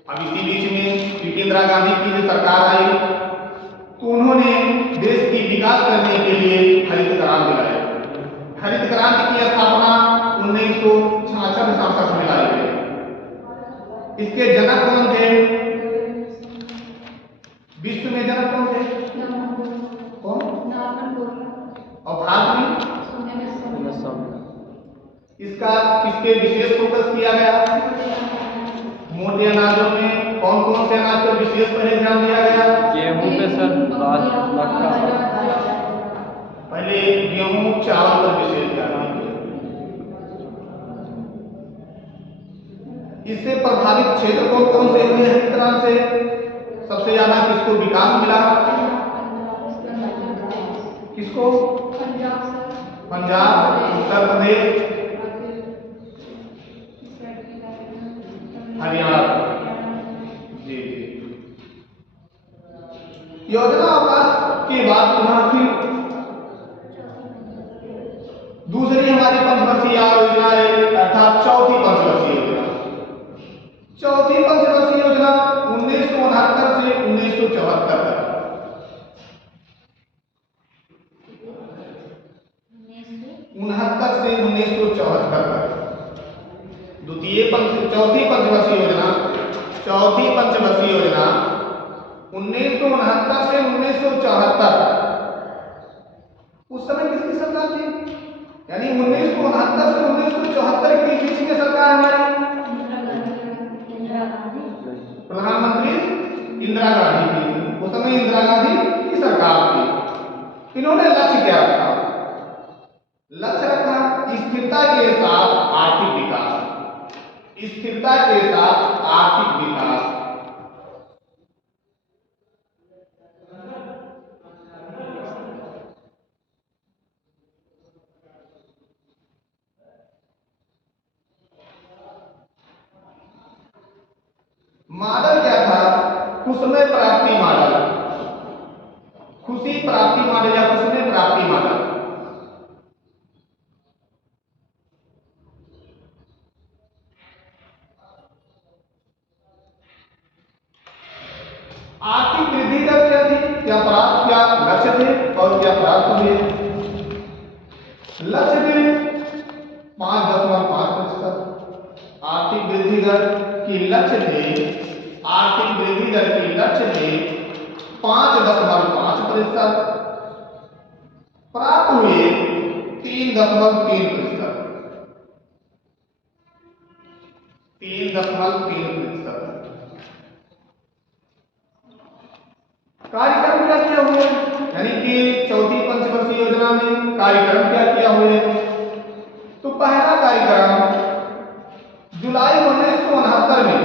अब इसी बीच में क्योंकि इंदिरा गांधी की जो सरकार आई, तो उन्होंने देश की विकास करने के लिए हरित क्रांति लाई। हरित क्रांति की स्थापना 1966 में लाई गई। इसके जनक कौन थे? विश्व में जनक कौन थे? कौन? और भारत में? इसका किस पे विशेष फोकस किया गया? मोटे अनाजों में कौन कौन से अनाज पर विशेष पहले ध्यान दिया गया? गेहूं पे सर, मक्का। पहले गेहूं चावल पर विशेष ध्यान दिया। इससे प्रभावित क्षेत्र कौन से हुए हैं? तरह से सबसे ज्यादा किसको विकास मिला? किसको? पंजाब, उत्तर प्रदेश, हरियाणा। जी जी। योजना अवकाश के बाद पुनः फिर दूसरी हमारी पंचवर्षीय योजना है, अर्थात चौथी पंचवर्षीय योजना। चौथी पंचवर्षीय योजना 1969 से 1974 तक। 1969 से 1974 तक। चौथी पंचवर्षीय योजना 1969 से 1974। उस समय किसकी सरकार थी? यानी 1969 से 1974 के बीच में सरकार हमारी प्रधानमंत्री इंदिरा गांधी की। उस समय इंदिरा गांधी की सरकार थी। इन्होंने लक्ष्य क्या रखा? लक्ष्य रखा स्थिरता के साथ आर्थिक विकास। स्थिरता के साथ आर्थिक विकास। मॉडल क्या था? कुसमय प्राप्ति मॉडल, खुशी प्राप्ति मॉडल या कुसमय प्राप्ति मॉडल। आर्थिक वृद्धि दर क्या थी? क्या लक्ष्य थे और क्या प्राप्त हुए? लक्ष्य थे 5.5%। आर्थिक वृद्धि दर की लक्ष्य थे 5.5%। प्राप्त हुए 3 3.3%। 3.3%। कार्यक्रम क्या किया हुए हैं, यानी कि चौथी पंचवर्षीय योजना में कार्यक्रम क्या किया हुए हैं? तो पहला कार्यक्रम जुलाई 1969 में,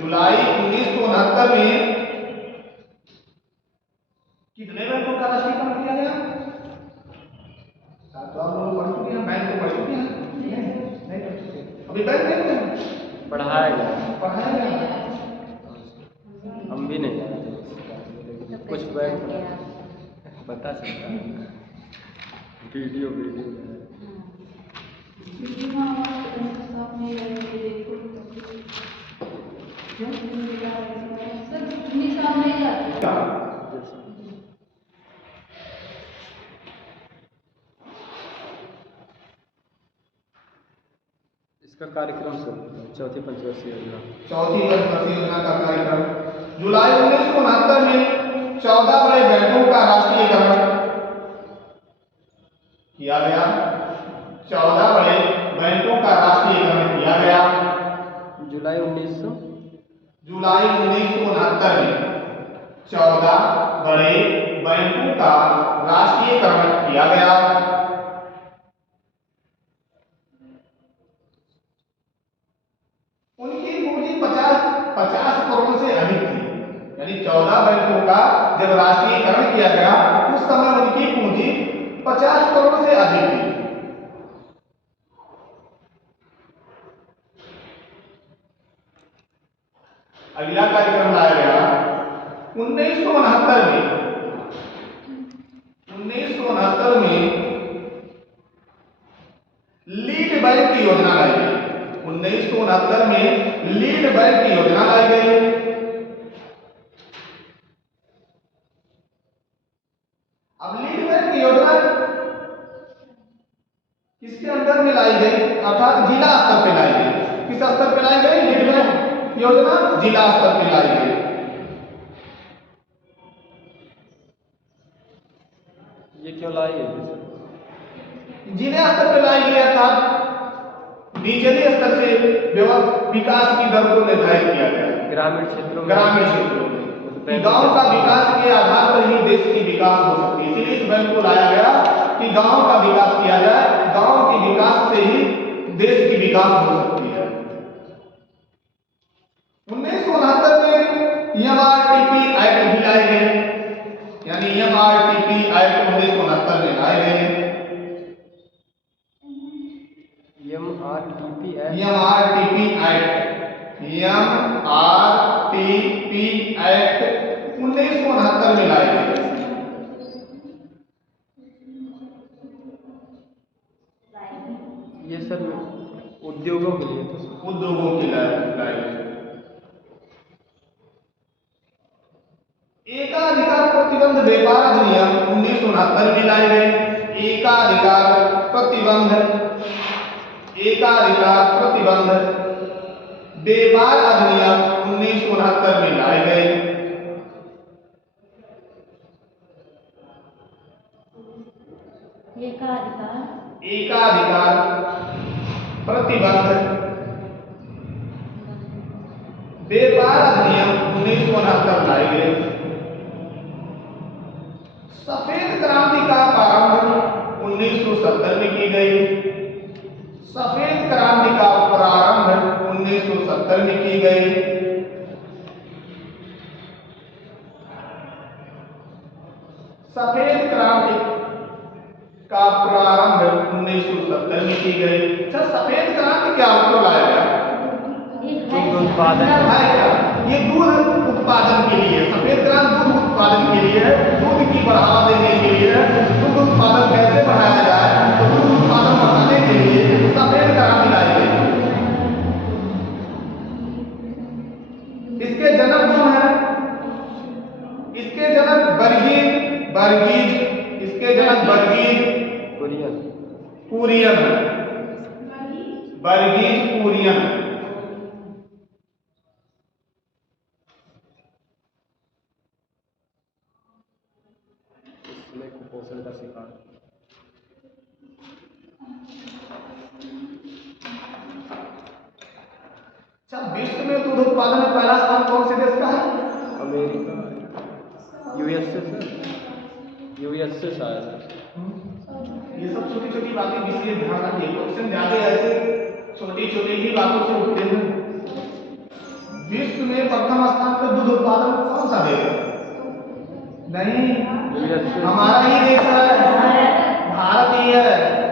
जुलाई 1969 में कितने बैंकों का राष्ट्रीयकरण किया गया? तो आप लोग पढ़ चुके हैं, बैंक को पढ़ चुके हैं? नहीं पढ़ चुके, अभी बैंक नहीं पढ़े? पढ़ाया गया, पढ़ाया गया। हम भी नहीं जानते कुछ बैंक बता सकता है, वीडियो में इसका कार्यक्रम शुरू चौथी पंचवर्षीय योजना। चौथी पंचवर्षीय योजना का कार्यक्रम जुलाई 1969 में 14 बड़े बैंकों का राष्ट्रीयकरण किया गया। 14 बड़े बैंकों का राष्ट्रीयकरण किया गया जुलाई 1969 में 14 बड़े बैंकों का राष्ट्रीयकरण किया गया। उनकी पूंजी 50 करोड़ से अधिक थी, यानी 14 बैंकों का जब राष्ट्रीयकरण किया गया उस समय उनकी पूंजी 50 करोड़ से अधिक थी। अगला कार्यक्रम लाया गया 1969 में लीड बैंक की योजना लाई गई। 1969 में लीड बैंक की योजना लाई गई। अब लीड बैंक की योजना किसके अंदर में लाई गई, अर्थात जिला स्तर पे लाई गई। किस स्तर पे लाई गई लीड बैंक योजना? जिला स्तर पे लाई गई। ये क्यों लाई है? जिला स्तर पे लाई गई, अर्थात निचले स्तर से विकास की दर को निर्धारित किया गया। ग्रामीण क्षेत्रों में कि गांव का विकास के आधार पर ही देश की विकास हो सकती है, इसलिए इस बैंक को लाया गया कि गांव का विकास किया जाए, गांव के विकास से ही देश की विकास हो सकती है। 1969 में MRTP एक्ट भी लाए गए, यानी MRTP एक्ट 1969 में लाए गए। MRTP एक्ट 1969 में लाए गए। ये सर उद्योगों के लिए, उद्योगों के लिए लाए गए। एकाधिकार प्रतिबंध व्यापार अधिनियम 1969 में लाए गए। एकाधिकार प्रतिबंध व्यापार अधिनियम 1969 में लाए गए। एकाधिकार प्रतिबंध व्यापार अधिनियम 1969 लाए गए। सफेद क्रांति का प्रारंभ 1970 में की गई। सफेद क्रांति का प्रारंभ 1970 में की गई। सफेद क्रांति का प्रारंभ 1970 में की गई। अच्छा, सफेद क्रांति क्या क्यों लाया गया? दूध उत्पादन है क्या? ये दूध उत्पादन के लिए, सफेद क्रांति दूध उत्पादन के लिए, दूध की बढ़ावा देने के लिए, दूध उत्पादन कैसे बढ़ाया जाए, तो दूध उत्पादन बढ़ाने के लिए सफेद क्रांति लाई गई। इसके जनक कौन है? इसके जनक वर्गीज कुरियन। इसमें कुपोषण का शिकार। अच्छा, विश्व में दूध उत्पादन में पहला स्थान कौन से देश का है? अमेरिका, यूएसए सर, यूएसए शायद है। ये सब छोटी छोटी बातें विशेष ध्यान रखिए, क्वेश्चन ज्यादा ऐसे छोटी छोटी ही बातों से उठते हैं। विश्व में प्रथम स्थान पर दूध उत्पादन कौन सा देश है? नहीं, यूएसए, हमारा ही देश है, भारत ही है।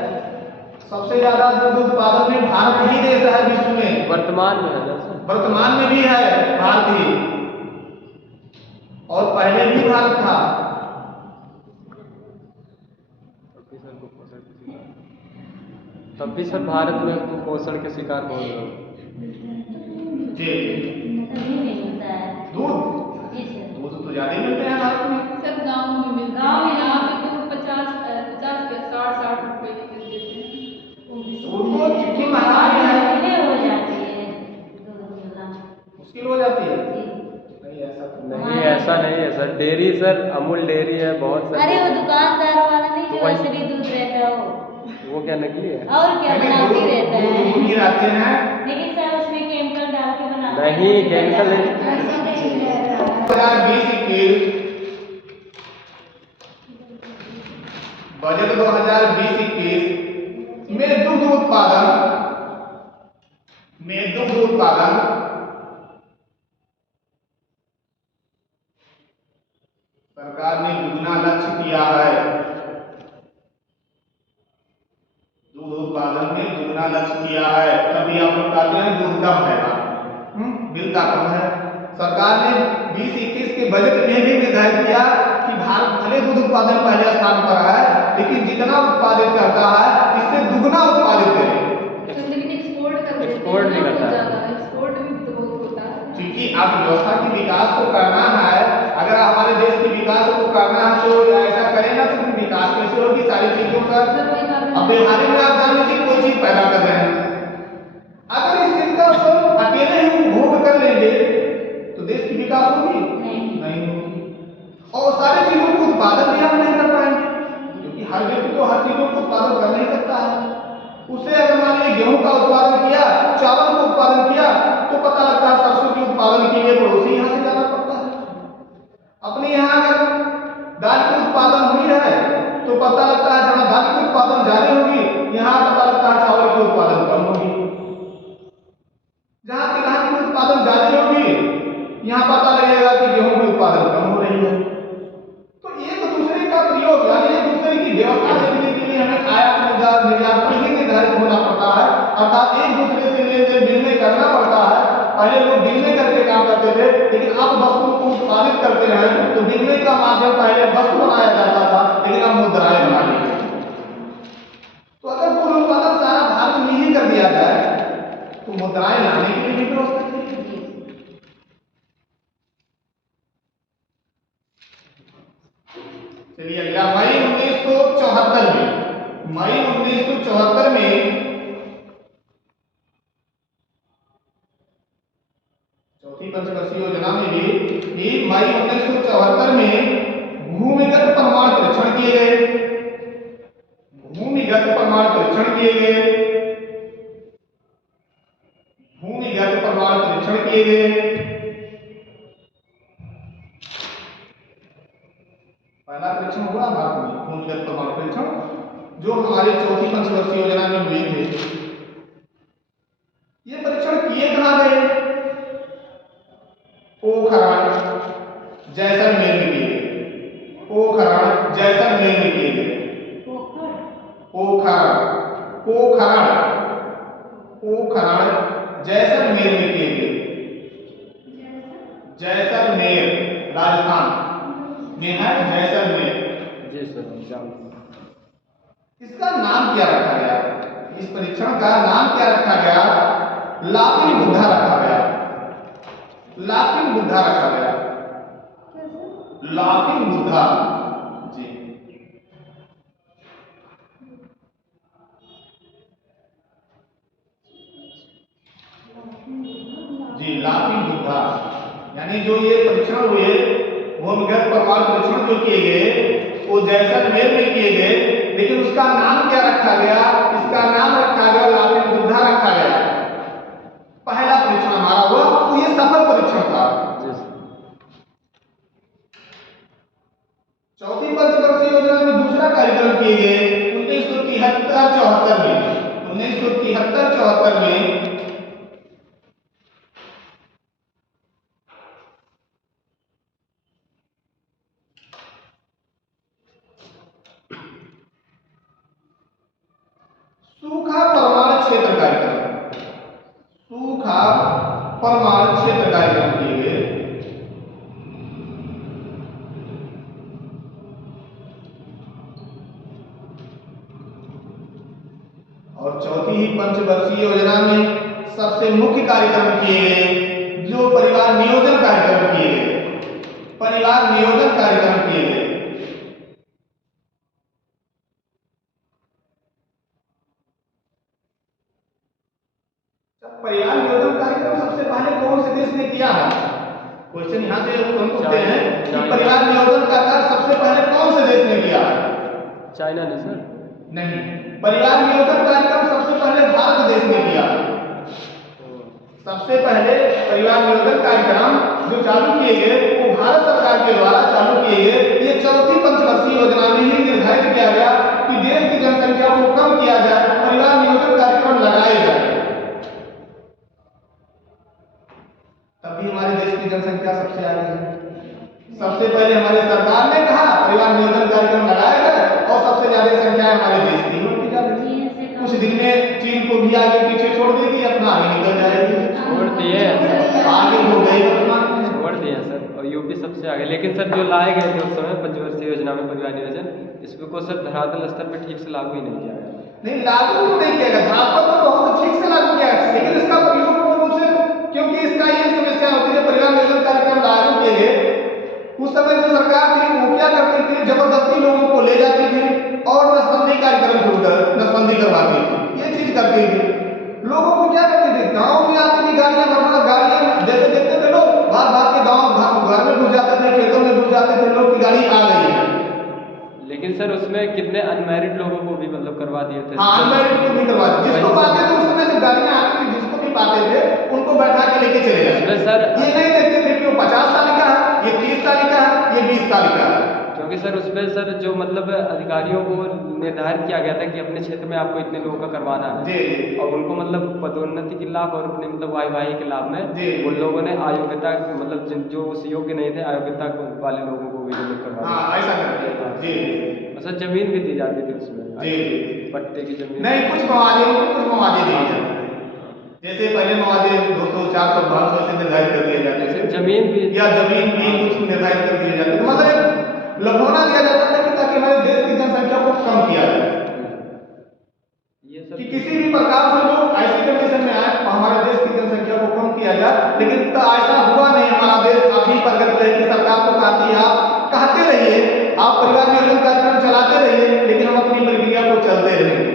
सबसे ज्यादा दूध उत्पादन में भारत ही देश है विश्व में। वर्तमान में है ना सर? वर्तमान में भी है भारत ही, और पहले भी भारत था। तब भी सर भारत में कुपोषण के शिकार बहुत लोग। जी, तभी नहीं होता है। दूध जी सर। दूध तो ज्यादा ही मिलते हैं भारत में। सर गाँव में मिलता गाँव है, में यहाँ पे तो 50 के 60 रुपए लीटर देते हैं। उनको चिट्ठी महंगाई है, मुश्किलें हो जाती है दूध मिलना। मुश्किल हो जाती है। जी। नहीं, ऐसा तो नहीं, ऐसा नहीं है sir. Dairy sir, Amul dairy है बहुत सर। अरे वो दुकानदार वाला नहीं जो तो वही- असली दूध रहता है वो क्या नकली है? और क्या बनाते रहता है। दूध ही रहते हैं। लेकिन सर उसमें केमिकल डाल के बनाते हैं। नहीं, केमिकल नहीं। 2020-21 बजट 2020-21 में दुग्ध उत्पादन सरकार ने दुगना लक्ष्य किया है। दूध उत्पादन में दुगना लक्ष्य किया है। तभी आप लोग कहते हैं दूध कम है, मिलता कम है। सरकार ने 2021 के बजट में भी निर्धारित किया कि भारत भले दूध उत्पादन पहले स्थान पर है, लेकिन जितना उत्पादित करता है इससे दुगना उत्पादित करे। लेकिन एक्सपोर्ट भी करता है। एक्सपोर्ट भी तो बहुत होता है। क्योंकि अर्थव्यवस्था की विकास को करना है, अगर हमारे देश की विकास को करना है तो ऐसा करें ना, तो फिर विकास कैसे होगी सारी चीजों का। अब व्यवहारिक में आप जान लीजिए कोई चीज पैदा कर रहे हैं, अगर इस चीज का सब अकेले ही उपभोग कर लेंगे तो देश की विकास होगी? नहीं होगी। और सारी चीजों को उत्पादन भी हम नहीं कर पाएंगे, क्योंकि हर व्यक्ति तो हर चीजों को उत्पादन कर नहीं सकता है। उसे अगर मान लीजिए गेहूं का उत्पादन किया, चावल का उत्पादन किया, तो पता लगता है सरसों के उत्पादन के लिए पड़ोसी यहाँ से जाना पड़ता है। अपने यहाँ अगर दाल की उत्पादन हुई है तो पता लगता है जहाँ दाल की उत्पादन ज्यादा होगी, यहाँ पता लगता है चावल की उत्पादन कम होगी। जहाँ तिलहन की उत्पादन ज्यादा होगी, यहाँ पता लगेगा कि गेहूं की उत्पादन कम हो रही है। तो एक दूसरे का प्रयोग यानी एक दूसरे की व्यवस्था देखने के लिए हमें आयात निर्यात पर ही निर्धारित होना पड़ता है, अर्थात एक दूसरे से लेन देन विनिमय करना पड़ता है। पहले लोग विनिमय करके काम करते थे, लेकिन अब वस्तुओं को उत्पादित करते हैं तो विनिमय का माध्यम पहले वस्तु बनाया जाता था, लेकिन अब मुद्राएं बना ली गई। तो अगर कुल उत्पादन सारा भारत में ही कर दिया जाए तो मुद्राएं लाने के लिए भी व्यवस्था चाहिए। चलिए अगला, मई 1974 में चौथी पंचवर्षीय योजना में भी मई 1974 में भूमिगत प्रमाण परीक्षण किए गए। भूमिगत प्रमाण परीक्षण किए गए। पहला परीक्षण हुआ भारत में भूमिगत प्रमाण परीक्षण, जो हमारे चौथी पंचवर्षीय योजना में हुए थे। ये परीक्षण किए कहाँ गए? पोखरण जैसलमेर में किए गए। पोखरण जैसलमेर में किए गए। पोखरण जैसलमेर में किए गए। जैसलमेर राजस्थान में है, जैसलमेर। जी सर, जानते हैं। इसका नाम क्या रखा गया? इस परीक्षण का नाम क्या रखा गया? लाफिंग बुद्धा रखा गया। लाफिंग बुद्धा रखा गया। लाफिंग बुद्धा जी। जी, लाफिंग बुद्धा यानी जो ये परीक्षण हुए, भूमिगत प्रमाण परीक्षण जो किए गए वो जैसलमेर में किए गए, लेकिन उसका नाम क्या रखा गया? इसका नाम रखा गया लाफिंग बुद्धा रखा गया। पहला परीक्षण हमारा हुआ तो ये सफल परीक्षण था। जी सर। चौथी पंचवर्षीय योजना में दूसरा कार्यक्रम किए गए 1973-74 में। 1973-74 में सूखा परमाणु क्षेत्र कार्यक्रम, सूखा परमाणु क्षेत्र कार्यक्रम किए गए। और चौथी ही पंचवर्षीय योजना में सबसे मुख्य कार्यक्रम किए गए जो परिवार नियोजन कार्यक्रम किए गए, परिवार नियोजन कार्यक्रम किए गए। परिवार नियोजन कार्यक्रम सबसे पहले कौन से देश ने किया है? क्वेश्चन यहाँ से हम पूछते हैं कि परिवार नियोजन का कार्य सबसे पहले कौन से देश ने किया है? चाइना ने सर? नहीं, परिवार नियोजन कार्यक्रम सबसे पहले भारत देश ने किया। सबसे पहले परिवार नियोजन कार्यक्रम जो चालू किए गए वो भारत सरकार के द्वारा चालू किए गए। ये चौथी पंचवर्षीय योजना में ही निर्धारित किया गया कि देश की जनसंख्या को कम किया जाए, परिवार नियोजन कार्यक्रम लगाए जाए, तभी हमारे देश की जनसंख्या सबसे आगे है। सबसे पहले हमारी सरकार ने कहा परिवार नियोजन कार्यक्रम लगाया जाए और सबसे ज्यादा संख्या हमारे देश की होती जाती है। कुछ दिन में चीन को भी आगे पीछे छोड़ देगी, अपना आगे निकल जाएगी। छोड़ दिए आगे हो गई, छोड़ दिया सर। और यूपी सबसे आगे। लेकिन सर जो लाए गए थे उस समय पंचवर्षीय योजना में परिवार नियोजन, इसमें को सर धरातल स्तर पर ठीक से लागू ही नहीं किया गया। नहीं, लागू तो नहीं किया गया, धरातल पर बहुत ठीक से लागू किया गया, लेकिन इसका प्रयोग पूर्ण रूप से, क्योंकि इसका ये समस्या होती है परिवार नियोजन कार्यक्रम लागू किए गए उस समय जो सरकार थी वो क्या करती थी, जबरदस्ती लोगों को ले जाती थी और नसबंदी कार्यक्रम शुरू कर नसबंदी करवाती थी। ये चीज करती थी, लोगों को क्या करती थी, गांव में आती थी गाड़ियां, मतलब गाड़ियां जैसे देखते थे लोग भाग भाग के गांव घर में घुस जाते थे, खेतों में घुस जाते थे लोग की गाड़ी आ गई है। लेकिन सर उसमें कितने अनमैरिड लोगों को भी मतलब करवा दिए थे। हाँ, अनमैरिड को भी करवा दिए, जिसको पाते थे उस समय जब गाड़ियां आती थी जिसको भी पाते थे उनको बैठा के लेके चले जाते सर। ये नहीं देखते थे कि वो 50 साल का है, ये 30 साल का है, ये 20 साल का है। क्योंकि सर उसमें सर जो मतलब अधिकारियों को निर्धारित किया गया था कि अपने क्षेत्र में आपको इतने लोगों का करवाना है जी। और उनको मतलब पदोन्नति के लाभ और अपने मतलब वाहवाही के लाभ में जी। उन लोगों ने अयोग्यता मतलब जो उस योग्य नहीं थे अयोग्यता वाले लोगों को भी मतलब करवा दिया। हाँ, ऐसा करते हैं जी। सर जमीन भी दी जाती थी उसमें जी, पट्टे की जमीन नहीं, कुछ मुआवजे दिए जाते हैं। जैसे पहले मुआवजे 200, 400, 500 से निर्धारित कर दिए जाते थे, जमीन भी या जमीन भी कुछ निर्धारित कर दिए जाते थे, मतलब लघुना दिया जाता था कि ताकि हमारे देश की जनसंख्या को कम किया जाए। ये सब कि किसी भी प्रकार से लोग ऐसी कंडीशन में आए और हमारे देश की जनसंख्या को कम किया जाए, लेकिन तो ऐसा हुआ नहीं। हमारा देश अभी प्रगति रहे कि सरकार को कहती है आप कहते रहिए, आप परिवार नियोजन कार्यक्रम चलाते रहिए, लेकिन हम अपनी प्रक्रिया को चलते रहेंगे।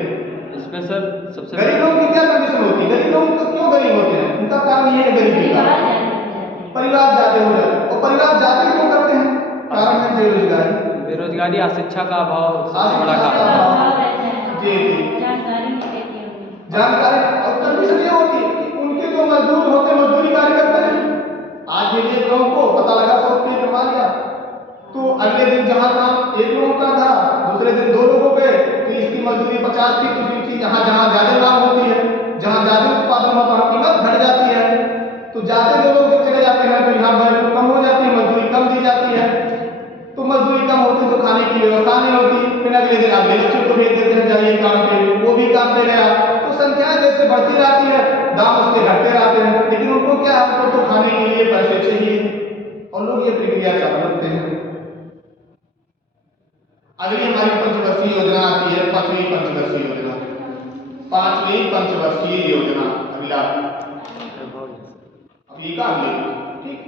इसमें सर सबसे गरीब लोगों की क्या कंडीशन होती है, गरीब लोग तो क्यों गरीब होते हैं, उनका कारण ये है गरीबी का, परिवार जाते हो जाते, और परिवार जाते क्यों करते हैं, कारण है बेरोजगारी, बेरोजगारी, अशिक्षा का अभाव सबसे बड़ा अशिक्षा का कारण अभाव। जी जी, जानकारी नहीं देती होगी। जानकारी। और कंडीशन ये होती है कि उनके जो मजदूर होते हैं मजदूरी कार्य करते हैं, आज भी एक लोगों को पता लगा 100 रुपये कमा लिया, तो अगले दिन जहाँ काम एक लोगों का था दूसरे दिन 2 लोगों पे, तो इसकी मजदूरी 50 थी, दूसरी चीज जहाँ ज्यादा लाभ होती है, जहाँ ज्यादा उत्पादन होता है कीमत घट जाती है, तो जाते 2 लोग जब चले जाते हैं तो यहाँ वैल्यू कम हो जाती है, मजदूरी कम दी जाती है, तो मजदूरी कम होती तो खाने की व्यवस्था नहीं होती, फिर अगले दिन अगले बच्चों को भेज देते हैं जाइए काम पे, वो भी काम पे गया, तो संख्या जैसे बढ़ती रहती है दाम उसके घटते रहते हैं, लेकिन उनको क्या है, उनको तो खाने के लिए पैसे चाहिए और लोग ये प्रक्रिया चालू रखते हैं। अगली हमारी पंचवर्षीय योजना आती है, 5वीं पंचवर्षीय योजना, 5वीं पंचवर्षीय योजना। अगला अब ये का अगले ठीक